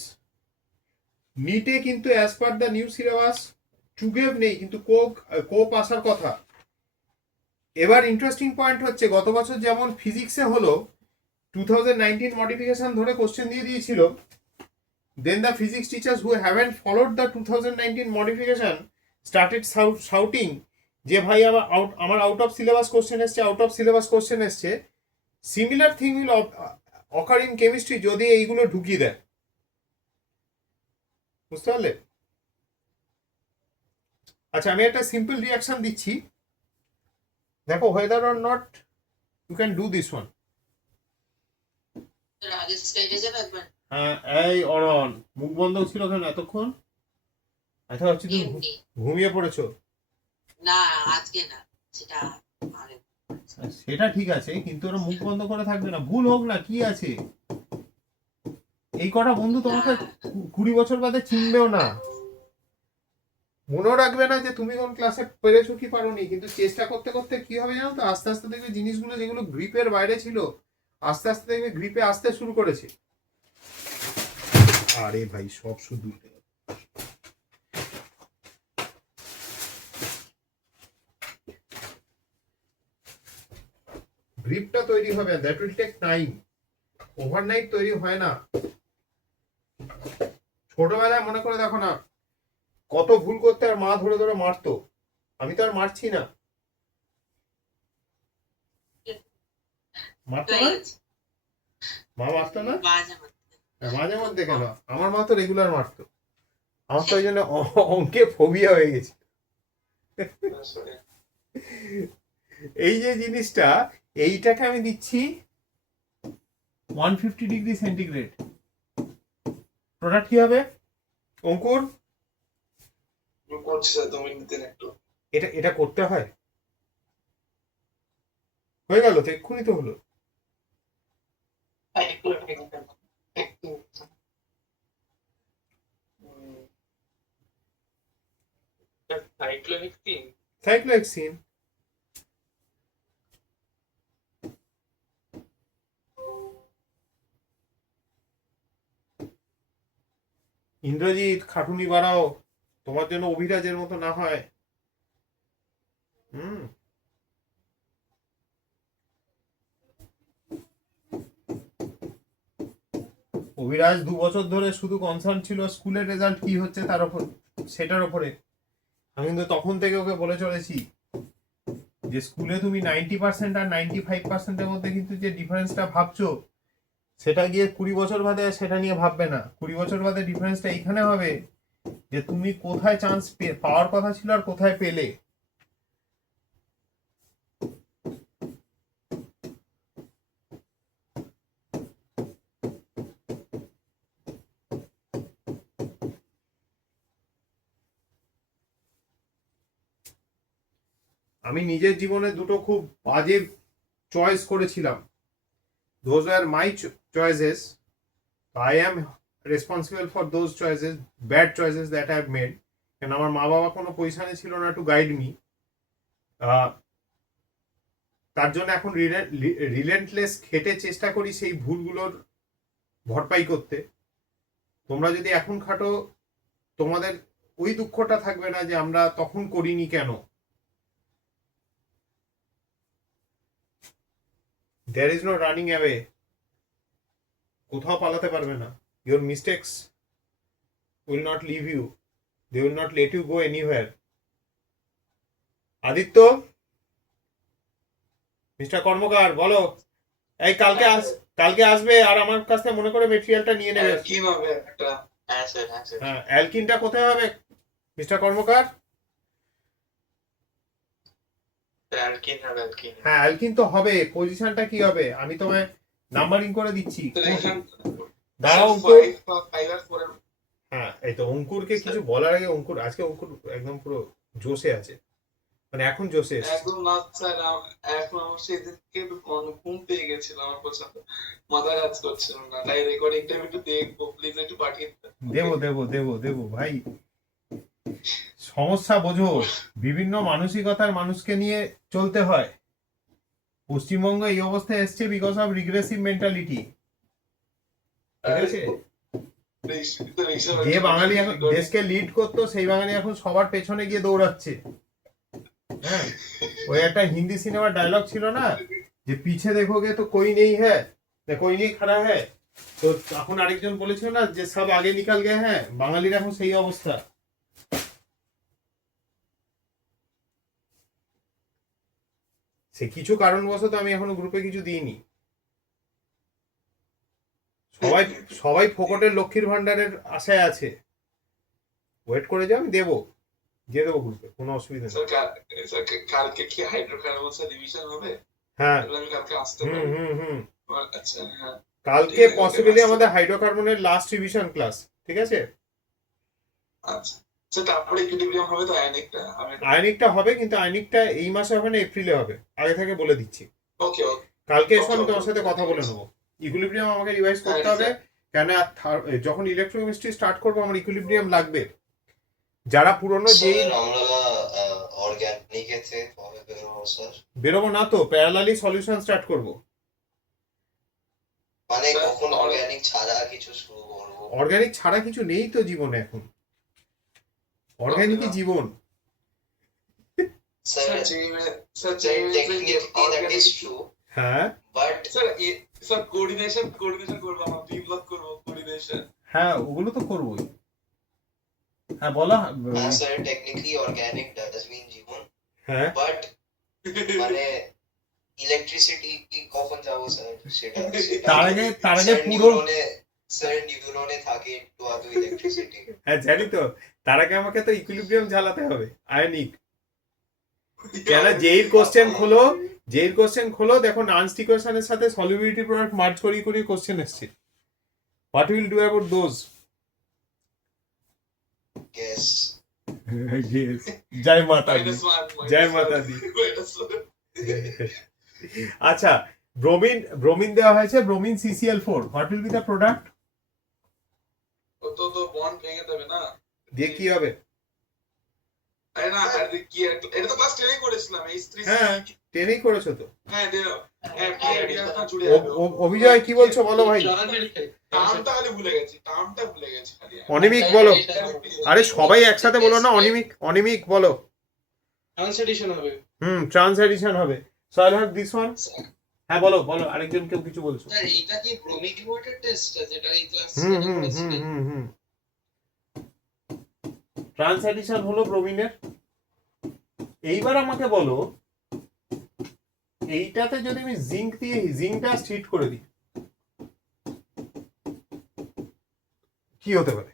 নিটে কিন্তু as per the new syllabus চুগেভ নেই, কিন্তু কোপ আসার কথা। এবার ইন্টারেস্টিং পয়েন্ট হচ্ছে, গত বছর যেমন ফিজিক্সে হলো 2019 মডিফিকেশন ধরে কোশ্চেন দিয়ে দিয়েছিল, then the physics teachers who haven't followed the 2019 modification started shouting যে ভাই আমার আউট অফ সিলেবাস কোশ্চেন এসছে, আউট অফ সিলেবাস কোশ্চেন এসছে। Similar thing will occur in chemistry যদি এইগুলো ঢুকিয়ে দেয়, বুঝতে পারলে? আচ্ছা, আমি একটা সিম্পল রিয়াকশন দিচ্ছি, দেখো whether or not you can do this one. আগের স্লাইডে যাবে একবার। হ্যাঁ, এই অরণ মুখ বন্ধ ছিল কেন এতক্ষণ? আচ্ছা হচ্ছে তুমি এমনি। ঘুমিয়ে পড়েছো? না আজকে না, সেটা আরে সেটা ঠিক আছে, কিন্তু ওরা মুখ বন্ধ করে থাকবে না, ভুল হোক না কি আছে। এই কটা বন্ধু তোমাকে 20 বছর বাদে চিনবেও না, মনেও রাখবে না যে তুমি কোন ক্লাসে পেরেছো কি পারোনি, কিন্তু চেষ্টা করতে করতে কি হবে জানো তো, আস্তে আস্তে দেখবে জিনিসগুলো যেগুলো গ্রিপের বাইরে ছিল আস্তে আস্তে দেখবে গ্রিপে আসতে শুরু করেছে। আরে ভাই সব শুধু গ্রিপটা তৈরি হবে, that will take time, overnight তৈরি হয় না। ছোটবেলায় মনে করে দেখো না কত ভুল করতে আর মা ধরে ধরে মারতো, আমি তো আর মারছি না, মারতো না, মা মারতো না, মাঝে মধ্যে কেন, আমার মা তো রেগুলার মারতো, আমার তো ওই জন্য অঙ্কে ফোবিয়া হয়ে গেছে। এই যে জিনিসটা, এইটাকে আমি দিচ্ছি 150 ডিগ্রি সেন্টিগ্রেড, প্রোডাক্ট কি হবে অঙ্কুর? করছি স্যার 2 মিনিট দিন একটু। এটা করতে হয়, হয়ে গেল তো, এক্ষুনি তো হলো। সাইক্লোহেক্সিন। ইন্দ্রজিৎ খাটুনি বাড়াও, তোমার জন্য অভিরাজের মতো না হয়। অভিরাজ 2 বছর ধরে শুধু কনসার্ন ছিল স্কুলের রেজাল্ট কি হচ্ছে তার উপর, সেটার উপরে। আমি কিন্তু তখন থেকে ওকে বলে চলেছি যে স্কুলে তুমি 90% আর 95%-এর মধ্যে কিন্তু যে ডিফারেন্সটা ভাবছো, সেটা গিয়ে 20 বছর বাদে সেটা নিয়ে ভাববে না। 20 বছর বাদে ডিফারেন্সটা এইখানে হবে যে তুমি কোথায় চান্স পাওয়ার কথা ছিল আর কোথায় পেলে। আমি নিজের জীবনে দুটো খুব বাজে চয়েস করেছিলাম, those were my choices, I am responsible for those choices, bad choices that I have made, কেন আমার মা বাবা কোনো পজিশনে ছিল না টু গাইড মি, তার জন্য এখন রিলেন্টলেস খেটে চেষ্টা করি সেই ভুলগুলোর ভরপাই করতে। তোমরা যদি এখন খাটো, তোমাদের ওই দুঃখটা থাকবে না যে আমরা তখন করিনি কেন। There is no running away, কোথাও পালাতে পারবে না, your mistakes will not leave you, they will not let you go anywhere. Aditya, mister Karmakar বলো, এই কালকে আসবে আর আমার কাছ থেকে মনে করে মেটেরিয়ালটা নিয়ে নেবে। কি হবে একটা? হ্যাঁ স্যার, হ্যাঁ স্যার। হ্যাঁ, অ্যালকিনটা কোথায় হবে মিস্টার কর্মকার? অ্যালকিন হবে, অ্যালকিন। হ্যাঁ, অ্যালকিন তো হবে, পজিশনটা কি হবে আমি তোমায় নাম্বারিং করে দিচ্ছি। দাঁড়াও অঙ্কুর। 5 আর 4 হ্যাঁ, এই তো অঙ্কুরকে কিছু বলার আগে আজকে অঙ্কুর একদম পুরো জোশে আছে, মানে এখন জোশে এসেছে। একদম না স্যার, এখন আমার সেদিনকে একটু ঘুম পেয়ে গেছিল, আমার পছন্দ মাথা কাজ করছিল না, তাই রেকর্ডিংটা একটু দেখবো, প্লিজ একটু পাঠিয়ে দেবো ভাই, সমস্যা বোঝো, বিভিন্ন মানসিকতার মানুষকে নিয়ে চলতে হয়। পশ্চিমবঙ্গ এই অবস্থায় এসছে বিকজ অফ রিগ্রেসিভ মেন্টালিটি, ঠিক আছে? যে বাঙালি এখন দেশকে লিড করতো সেই বাঙালি এখন সবার পেছনে গিয়ে দৌড়াচ্ছে। হ্যাঁ, ওই একটা হিন্দি সিনেমার ডায়লগ ছিল না, যে পিছে দেখোগে তো কই নেই হ্যাঁ, কই নেই খাড়া হ্যাঁ। তো এখন আরেকজন বলেছিল না যে সব আগে নিকাল গে, হ্যাঁ বাঙালির এখন সেই অবস্থা। সে কিছু কারণবশত আমি এখনো গ্রুপে কিছু দিইনি। সবাই ফোকটের লক্ষ্মীর ভান্ডারের আশায় আছে, ওয়েট করে যাও, আমি দিয়ে দেবো গ্রুপে, কোনো অসুবিধা নেই। স্যার কালকে কি হাইড্রোকার্বনসের রিভিশন হবে? হ্যাঁ, আমি কালকে আসতে পারি? আচ্ছা, হ্যাঁ কালকে পসিবলি আমাদের হাইড্রোকার্বনের লাস্ট রিভিশন ক্লাস, ঠিক আছে? আচ্ছা স্যার, তারপরে ইকুইলিব্রিয়াম হবে তো আয়নিকটা হবে, কিন্তু আয়নিকটা এই মাসে হবে না, এপ্রিলে হবে, আগে থেকে বলে দিচ্ছি। ওকে কালকে এসে আমি তোমার সাথে কথা বলে নেবো। ইকুইলিব্রিয়াম আমাকে রিভাইজ করতে হবে, কেন যখন ইলেকট্রোকেমিস্ট্রি স্টার্ট করবো আমার ইকুইলিব্রিয়াম লাগবে। যারা পুরনো যেই আমরা অর্গানিকেতে কবে বেরোবো স্যার? বেরোবো না তো, প্যারালালি সলিউশন স্টার্ট করবো। মানে কখন অর্গানিক ছাড়া কিছু শুরু করবো? অর্গানিক ছাড়া কিছু নেই তো জীবনে এখন, অর্গানিকই জীবন। Sir technically that is true, হ্যাঁ but স্যার কোঅর্ডিনেশন করবো, আমরা ডেভেলপ করবো কোঅর্ডিনেশন। হ্যাঁ, ওগুলো তো করবোই। হ্যাঁ বলো। হ্যাঁ sir, technically organic does mean জীবন, হ্যাঁ বাট মানে ইলেকট্রিসিটি কি কখন যাবো স্যার? সেটা তার আগে পুরো স্যার নিউরনে থাকে একটু আধটু ইলেকট্রিসিটি। হ্যাঁ জানি তো, তার আগে আমাকে তো ইকুইলিব্রিয়াম ঝালাতে হবে, আয়নিক। কেন যেই কোশ্চেন খোলো দেখো, নানস্ট ইকুয়েশনের সাথে সলিবিলিটি প্রোডাক্ট মার্জ করি কোশ্চেন এসছে। What will do about those? Guess জয় মাতা দি, জয় মাতা দি। আচ্ছা, ব্রোমিন দেওয়া হয়েছে, bromine CCl4, what will be the product? তো বন্ড ভেঙে দেবে না, দিয়ে কি হবে? আরে না, আরে কি এটা তো ক্লাস 10 এ করেছিলাম, H3 হ্যাঁ 10 করেছো তো। হ্যাঁ অভিজয় কি বলছো বলো ভাই। টার্মটা ভুলে গেছি খালি। অনিমিক বলো, আরে সবাই একসাথে বলো না, অনিমিক বলো। ট্রান্স এডিশন হবে। ট্রান্স এডিশন হবে। So I have this one. হ্যাঁ বলো আরেকজন কেউ কিছু বলছো? স্যার এটা কি ব্রোমিক ওয়াটার টেস্ট যেটা এই ক্লাস ট্রান্স এডিশন হলো ব্রোমিনের। এইবার আমাকে বলো, এইটাতে যদি আমি জিঙ্কটা হিট করে দিই কি হতে পারে?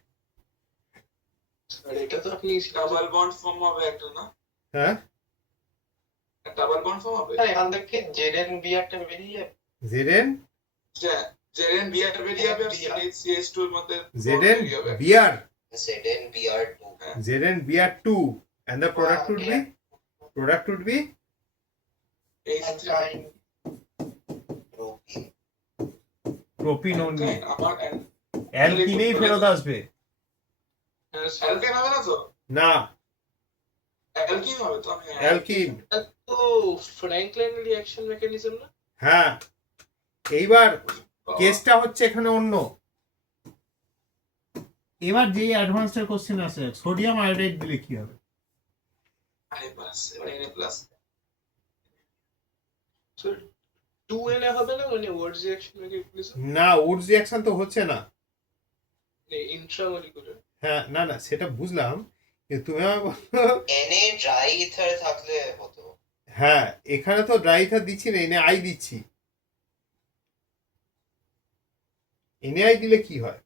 আর এটা তো আপনি ডাবল বন্ড ফর্ম হবে একটা, না? হ্যাঁ, ডাবল বন্ড ফর্ম হবে। এখান থেকে জেডেন বিআরটা বেরিয়ে যাবে। জেডেন বিআর বেরিয়ে যাবে, আর CH2 এর মধ্যে Zn Br2 and the product would be propene only. অ্যালকিনেই ফেরত আসবে অ্যালকেন হবে না তো? না, অ্যালকিন হবে তো। অ্যালকিন তো ফ্র্যাঙ্কলিন রিঅ্যাকশন মেকানিজম না? হ্যাঁ, এইবার কেসটা হচ্ছে এখানে অন্য। এবার যে অ্যাডভান্সড কোশ্চেন আছে, সোডিয়াম আয়োডাইড দিলে কি হবে? সো 2Na হবে না, মানে ওয়ার্ডস রিঅ্যাকশন মেকানিজম না, উডস রিঅ্যাকশন তো হচ্ছে না। ইন্ট্রামলিকুলার। হ্যাঁ, না সেটা বুঝলাম, তুমি আমায় বলো, Na ড্রাই ইথার থাকলে হতো। হ্যাঁ এখানে তো ড্রাই ইথার দিচ্ছি না, এনে আই দিচ্ছি। এনে আই দিলে কি হয়?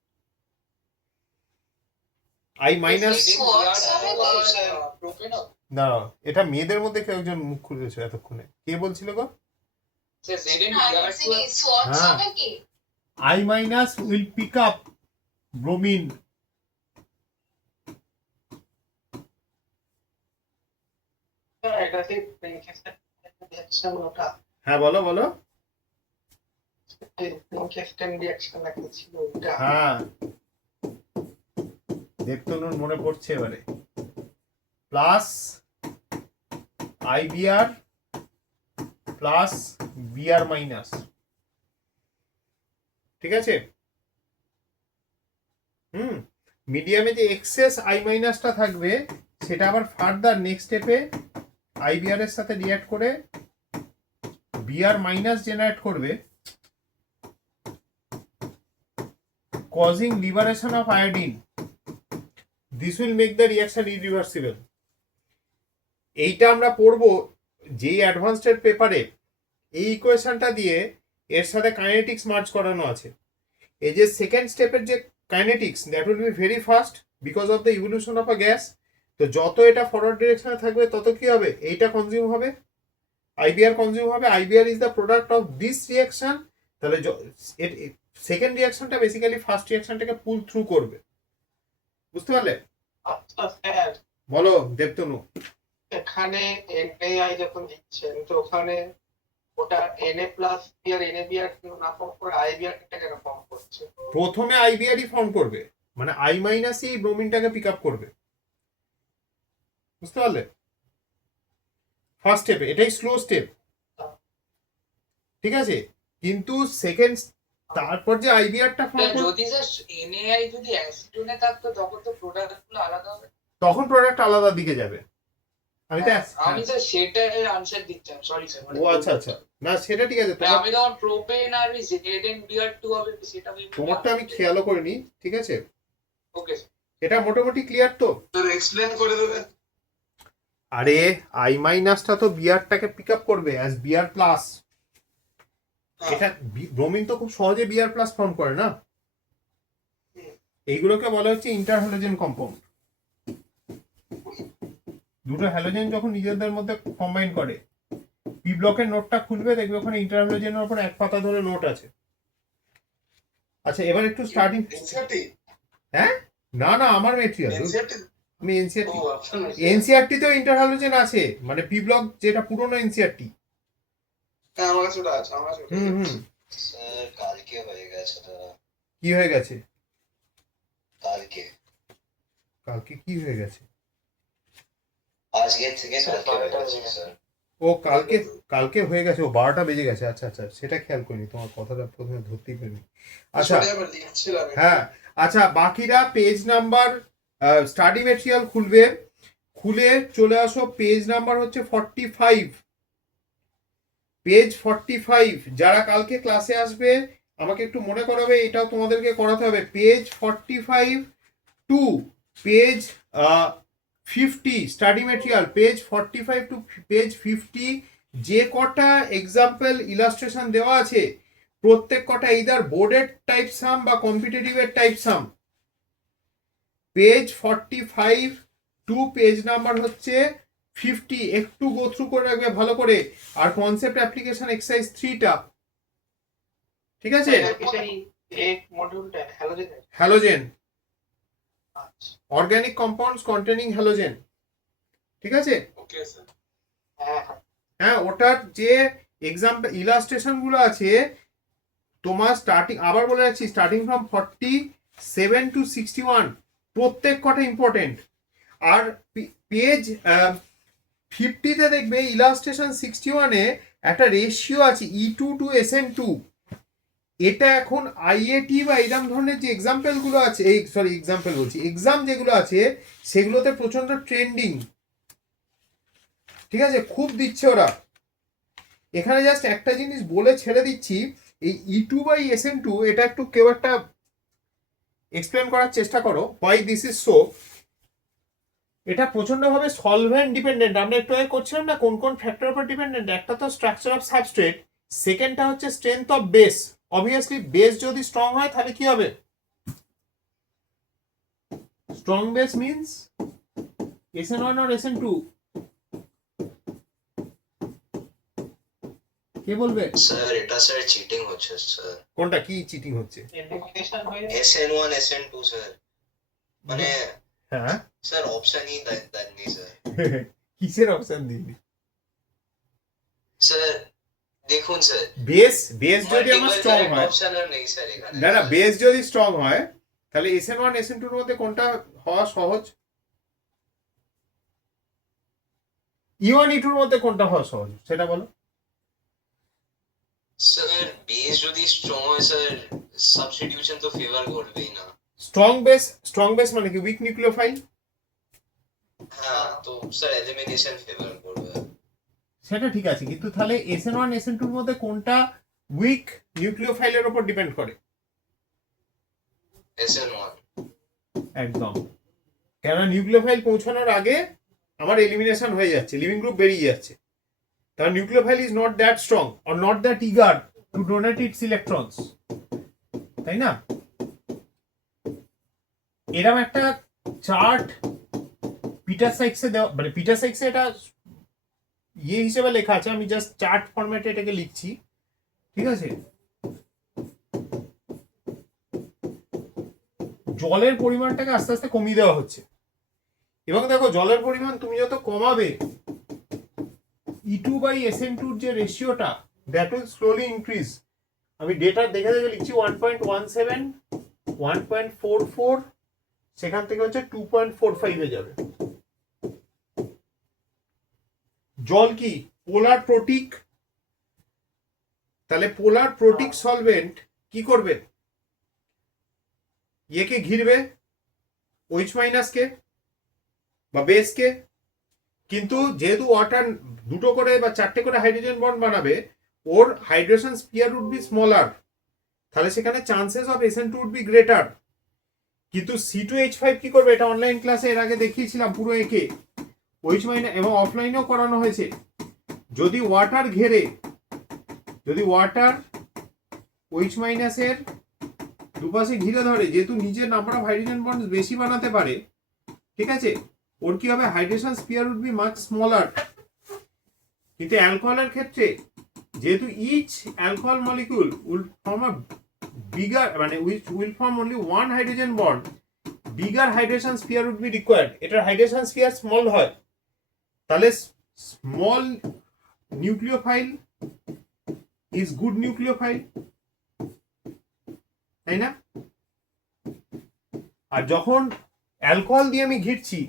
আই মাইনাস, না এটা মেয়েদের মধ্যে কেউ একজন মুখ খুলেছে এতক্ষণে, কে বলছিল গো? হ্যাঁ, I minus will pick up bromine. হ্যাঁ বলো বলো। হ্যাঁ দেবতনুর মনে পড়ছে এবারে। Plus IBr plus Br minus, ঠিক আছে? মিডিয়ামে যে এক্সেস আই মাইনাসটা থাকবে সেটা আবার ফার্দার নেক্সট স্টেপে আইবিআর এর সাথে রিঅ্যাক্ট করে বিআর মাইনাস জেনারেট করবে, causing liberation of iodine. This will make the reaction irreversible. এইটা আমরা পড়বো যেই অ্যাডভান্সড পেপারে এই ইকুয়েশনটা দিয়ে এর সাথে কাইনেটিক্স মার্জ করানো আছে। এই যে সেকেন্ড স্টেপের যে kinetics, that will be very fast because of the evolution of a gas. তো যত এটা ফরওয়ার্ড ডিরেকশনে থাকবে তত কি হবে, এইটা কনজিউম হবে, আইবিআর কনজিউম হবে। IVR is the product of this reaction. তাহলে সেকেন্ড রিয়াকশনটা বেসিক্যালি ফার্স্ট রিয়াকশনটাকে পুল থ্রু করবে, বুঝতে পারলে? আচ্ছা স্যার, বলো দেবতনু। এখানে NaI যখন দিচ্ছেন তো ওখানে ওটা Na প্লাস আর NaBr না ফর্ম করে আইবিআর টা কেন ফর্ম করছে? প্রথমে আইবিআরই ফর্ম করবে, মানে আই মাইনাসই এই ব্রোমিনটাকে পিক আপ করবে, বুঝতে পারলে? ফার্স্ট স্টেপে এটাই স্লো স্টেপ, ঠিক আছে? কিন্তু সেকেন্ড, তারপর যে আইবিআরটা ফর্ম করবে, যদি স্যার NaI যদি অ্যাসিটোনে থাকতো তখন তো প্রোডাক্টগুলো আলাদা হবে। তখন প্রোডাক্ট আলাদা দিকে যাবে। আমি তো আমি স্যার সেটার আনসার দিচ্ছি, সরি স্যার। ও আচ্ছা আচ্ছা, না সেটা ঠিক আছে, আমি তখন প্রোপেন আর ZnBr2 হবে সেটা আমি তোমারটা আমি খেয়ালও করিনি, ঠিক আছে? Okay sir. এটা মোটামুটি ক্লিয়ার তো? এক্সপ্লেন করে দেবেন? আরে আই মাইনাসটা তো বিআরটাকে পিক আপ করবে অ্যাজ বিআর প্লাস। এটা ব্রোমিন তো খুব সহজে বিআর প্লাস ফর্ম করে না, এইগুলোকে বলা হচ্ছে ইন্টারহ্যালোজেন কম্পাউন্ড। দুটো হ্যালোজেন যখন নিজেদের মধ্যে কম্বাইন করে, পি ব্লকের নোটটা খুলবে, দেখবে ওখানে ইন্টারহ্যালোজেনের উপর এক পাতা ধরে নোট আছে। আচ্ছা এবার একটু স্টার্টিং। হ্যাঁ না না, আমার মেটেরিয়াল, আমি এনসিআরটি তেও ইন্টারহ্যালোজেন আছে, মানে পি ব্লক যেটা পুরনো এনসিআরটি। আমার কাছে ওটা আছে, আমার কাছে ওটা আছে। স্যার কালকে হয়ে গেছে তো। কি হয়ে গেছে? কালকে কালকে কি হয়ে গেছে? আজকে থেকে কালকে হয়ে গেছে স্যার। ও কালকে কালকে হয়ে গেছে, ও 12টা বেজে গেছে। আচ্ছা আচ্ছা, সেটা খেয়াল করিনি, তোমার কথাটা প্রথমে ধরতেই পারিনি। আচ্ছা আসলে আবার লিখছিলাম। হ্যাঁ, আচ্ছা বাকিরা পেজ নাম্বার স্টাডি মেটেরিয়াল খুলবে, খুলে চলে আসো পেজ নাম্বার হচ্ছে 45, পেজ 45। যারা কালকে ক্লাসে আসবে আমাকে একটু মনে করাবে, এটাও তোমাদেরকে করাতে হবে। Page 45 to page 50 study material, page 45 to page 50 যে কটা এক্সাম্পল ইলাস্ট্রেশন দেওয়া আছে প্রত্যেক কটা ইদার বোর্ডের টাইপ সাম বা কম্পিটিটিভের type some. Page 45 to page number হচ্ছে 50 একটু গো থ্রু করে রাখবে ভালো করে। আর কনসেপ্ট অ্যাপ্লিকেশন এক্সারসাইজ 3টা, ঠিক আছে? এই মডিউলটা হ্যালোজেন। হ্যালোজেন, আচ্ছা অর্গানিক কম্পাউন্ডস কন্টেনিং হ্যালোজেন, ঠিক আছে? Okay sir. হ্যাঁ হ্যাঁ, ওটার যে এক্সাম্পল ইলাস্ট্রেশন গুলো আছে তোমার স্টার্টিং, আবার বলে রাখছি, স্টার্টিং ফ্রম 47 টু 61 প্রত্যেক কটা ইম্পর্টেন্ট। আর পেজ 50তে দেখবে ইলাস্ট্রেশন 61-এ একটা রেশিও আছে E2 টু SN2। এটা এখন আইএটি বা এরকম ধরনের যে এক্সাম্পল গুলো আছে, এই সরি এক্সাম্পল বলছি, এক্সাম যেগুলো আছে সেগুলোতে প্রচন্ড ট্রেন্ডিং, ঠিক আছে? খুব দিচ্ছে ওরা। এখানে জাস্ট একটা জিনিস বলে ছেড়ে দিচ্ছি, এই E2 বাই SN2 এটা একটু কেউ একটা এক্সপ্লেন করার চেষ্টা করো, হোয়াই দিস ইজ সো। এটা প্রচন্ডভাবে সলভেন্ট ডিপেন্ডেন্ট। আমরা একটু আগে করছিলাম না কোন কোন ফ্যাক্টর উপর ডিপেন্ডেন্ট, একটা তো স্ট্রাকচার অফ সাবস্ট্রেট, সেকেন্ডটা হচ্ছে strength of base. Obviously base যদি স্ট্রং হয় তাহলে কি হবে? Strong base means SN1 or SN2? কে বলবে? স্যার এটা স্যার চিটিং হচ্ছে স্যার। কোনটা কি চিটিং হচ্ছে? এলিমিনেশন হয়ে SN1 SN2 স্যার, মানে হ্যাঁ স্যার অপশনই দেননি স্যার। কিসের অপশন দিবি? স্যার দেখুন স্যার, বেস যদি আমার স্ট্রং হয়, অপশন আর নেই স্যার এখানে। না না, বেস যদি স্ট্রং হয় তাহলে SN1 SN2 এর মধ্যে কোনটা হওয়া সহজ? E1 E2 এর মধ্যে কোনটা হওয়া সহজ সেটা বলো। স্যার বেস যদি স্ট্রং হয় স্যার, সাবস্টিটিউশন তো ফেভার করবেই না। স্ট্রং বেস মানে কি? Weak nucleophile. হ্যাঁ তো স্যার এলিমিনেশন ফেভার করবে। সেটা ঠিক আছে, কিন্তু তাহলে SN1 SN2 এর মধ্যে কোনটা উইক নিউক্লিওফাইলের উপর ডিপেন্ড করে? SN1। একদম, কেননা নিউক্লিওফাইল পৌঁছানোর আগে আমার এলিমিনেশন হয়ে যাচ্ছে, লিভিং গ্রুপ বেরিয়ে যাচ্ছে। তাহলে nucleophile is not that strong or not that eager to donate it's electrons, তাই না? এরকম একটা চার্ট পিটার সাইক্সে দেওয়া, মানে পিটার সাইক্সে এটা ইয়ে হিসেবে লেখা আছে, আমি জাস্ট চার্ট ফরম্যাটে এটাকে লিখছি, ঠিক আছে? জলের পরিমাণটাকে আস্তে আস্তে কমিয়ে দেওয়া হচ্ছে, এবং দেখো জলের পরিমাণ তুমি যত কমাবে E2/SN2 যে রেশিওটা, দ্যাট উইল স্লোলি ইনক্রিজ। আমি ডেটা দেখে দেখে লিখছি 1.17, 1.44, সেখান থেকে হচ্ছে 2.45 এ যাবে। জল কি? পোলার প্রোটিক। তাহলে পোলার প্রোটিক সলভেন্ট কি করবে? একে ঘিরবে, OH কে বা বেসকে, কিন্তু যেহেতু ওয়াটার দুটো করে বা চারটে করে হাইড্রোজেন বন্ড বানাবে, ওর hydration sphere would be smaller, তাহলে সেখানে chances of SN2 would be greater. কিন্তু C2H5 কি করবে? এটা অনলাইন ক্লাসে এর আগে দেখিয়েছিলাম পুরো একে, OH এবং অফলাইনেও করানো হয়েছে। যদি ওয়াটার ঘেরে, যদি ওয়াটার OH এর দুপাশে ঘিরে ধরে, যেহেতু নিজের নাম্বার অফ হাইড্রোজেন বন্ড বেশি বানাতে পারে, ঠিক আছে, ওর কি হবে? Hydration sphere would be much smaller. কিন্তু অ্যালকোহলের ক্ষেত্রে যেহেতু each alcohol molecule will form a bigger, মানে will form only one hydrogen bond, bigger hydration sphere would be required. এটার হাইড্রেশন স্পিয়ার স্মল হয়, তাহলে small nucleophile is good nucleophile, তাই না? আর যখন অ্যালকোহল দিয়ে আমি ঘিরছি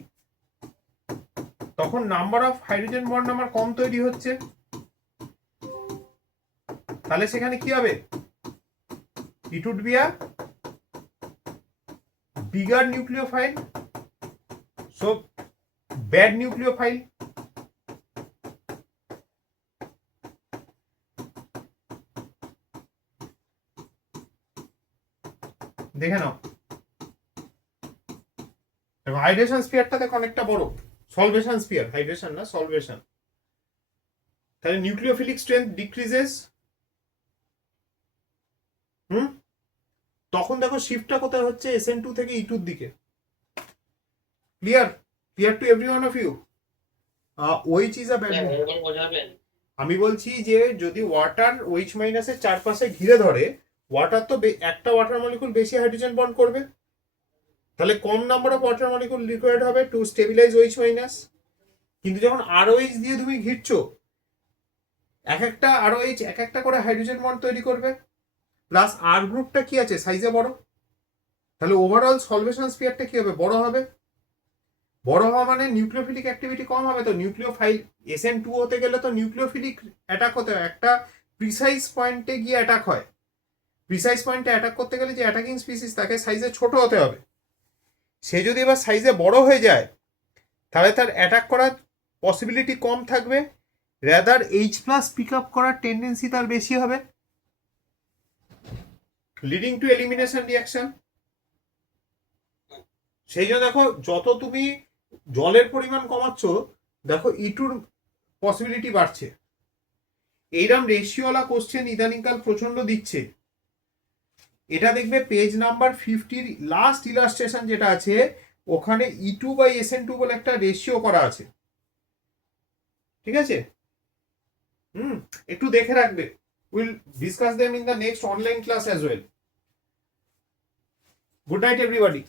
তখন নাম্বার অফ হাইড্রোজেন বন্ড আমার কম তৈরি হচ্ছে, তাহলে সেখানে কি হবে? It would be a bigger nucleophile, so bad nucleophile. দেখে নাও, হাইড্রেশন স্পিয়ারটা দেখো অনেকটা বড়, সলভেশন স্পিয়ার, হাইড্রেশন না সলভেশন। তাহলে নিউক্লিওফিলিক স্ট্রেংথ ডিক্রিজেস। তখন দেখো শিফটটা কোথায় হচ্ছে? SN2 থেকে E2 এর দিকে। Clear to every one of you? OH is a bad. বোঝাবেন? আমি বলছি যে যদি ওয়াটার OH এর চারপাশে ঘিরে ধরে, ওয়াটার তো একটা ওয়াটার মলিকুল বেশি হাইড্রোজেন বন্ড করবে, তাহলে কম number of water molecule required হবে টু স্টেবিলাইজ OH-। কিন্তু যখন ROH দিয়ে তুমি ঘিরছো, এক একটা ROH এক একটা করে হাইড্রোজেন বন্ড তৈরি করবে, প্লাস R গ্রুপটা কি আছে? সাইজে বড়, তাহলে ওভারঅল সলভেশন স্পিয়ারটা কি হবে? বড় হবে। বড় হওয়া মানে নিউক্লিওফিলিক অ্যাক্টিভিটি কম হবে। তো নিউক্লিওফাইল SN2 হতে গেলে তো নিউক্লিওফিলিক অ্যাটাক হতে হয়, একটা প্রিসাইজ পয়েন্টে গিয়ে অ্যাটাক হয়। প্রিসাইজ পয়েন্টে অ্যাটাক করতে গেলে যে অ্যাটাকিং স্পিসিস তাকে সাইজে ছোট হতে হবে, সে যদি এবার সাইজে বড় হয়ে যায় তাহলে তার অ্যাটাক করার পসিবিলিটি কম থাকবে, রাদার H+ পিক আপ করার টেন্ডেন্সি তার বেশি হবে, লিডিং টু এলিমিনেশন রিয়াকশন। সেই জন্য দেখো যত তুমি জলের পরিমাণ কমাচ্ছ, দেখো ইটুর পসিবিলিটি বাড়ছে। এইরকম রেশিওওয়ালা কোশ্চেন ইদানিংকাল প্রচন্ড দিচ্ছে। এটা দেখবে পেজ নাম্বার 50 লাস্ট ইলাস্ট্রেশন যেটা আছে, ওখানে E2/SN2 বলে একটা রেশিও করা আছে, ঠিক আছে? একটু দেখে রাখবে। Will discuss them in the next online class as well. Good night everybody.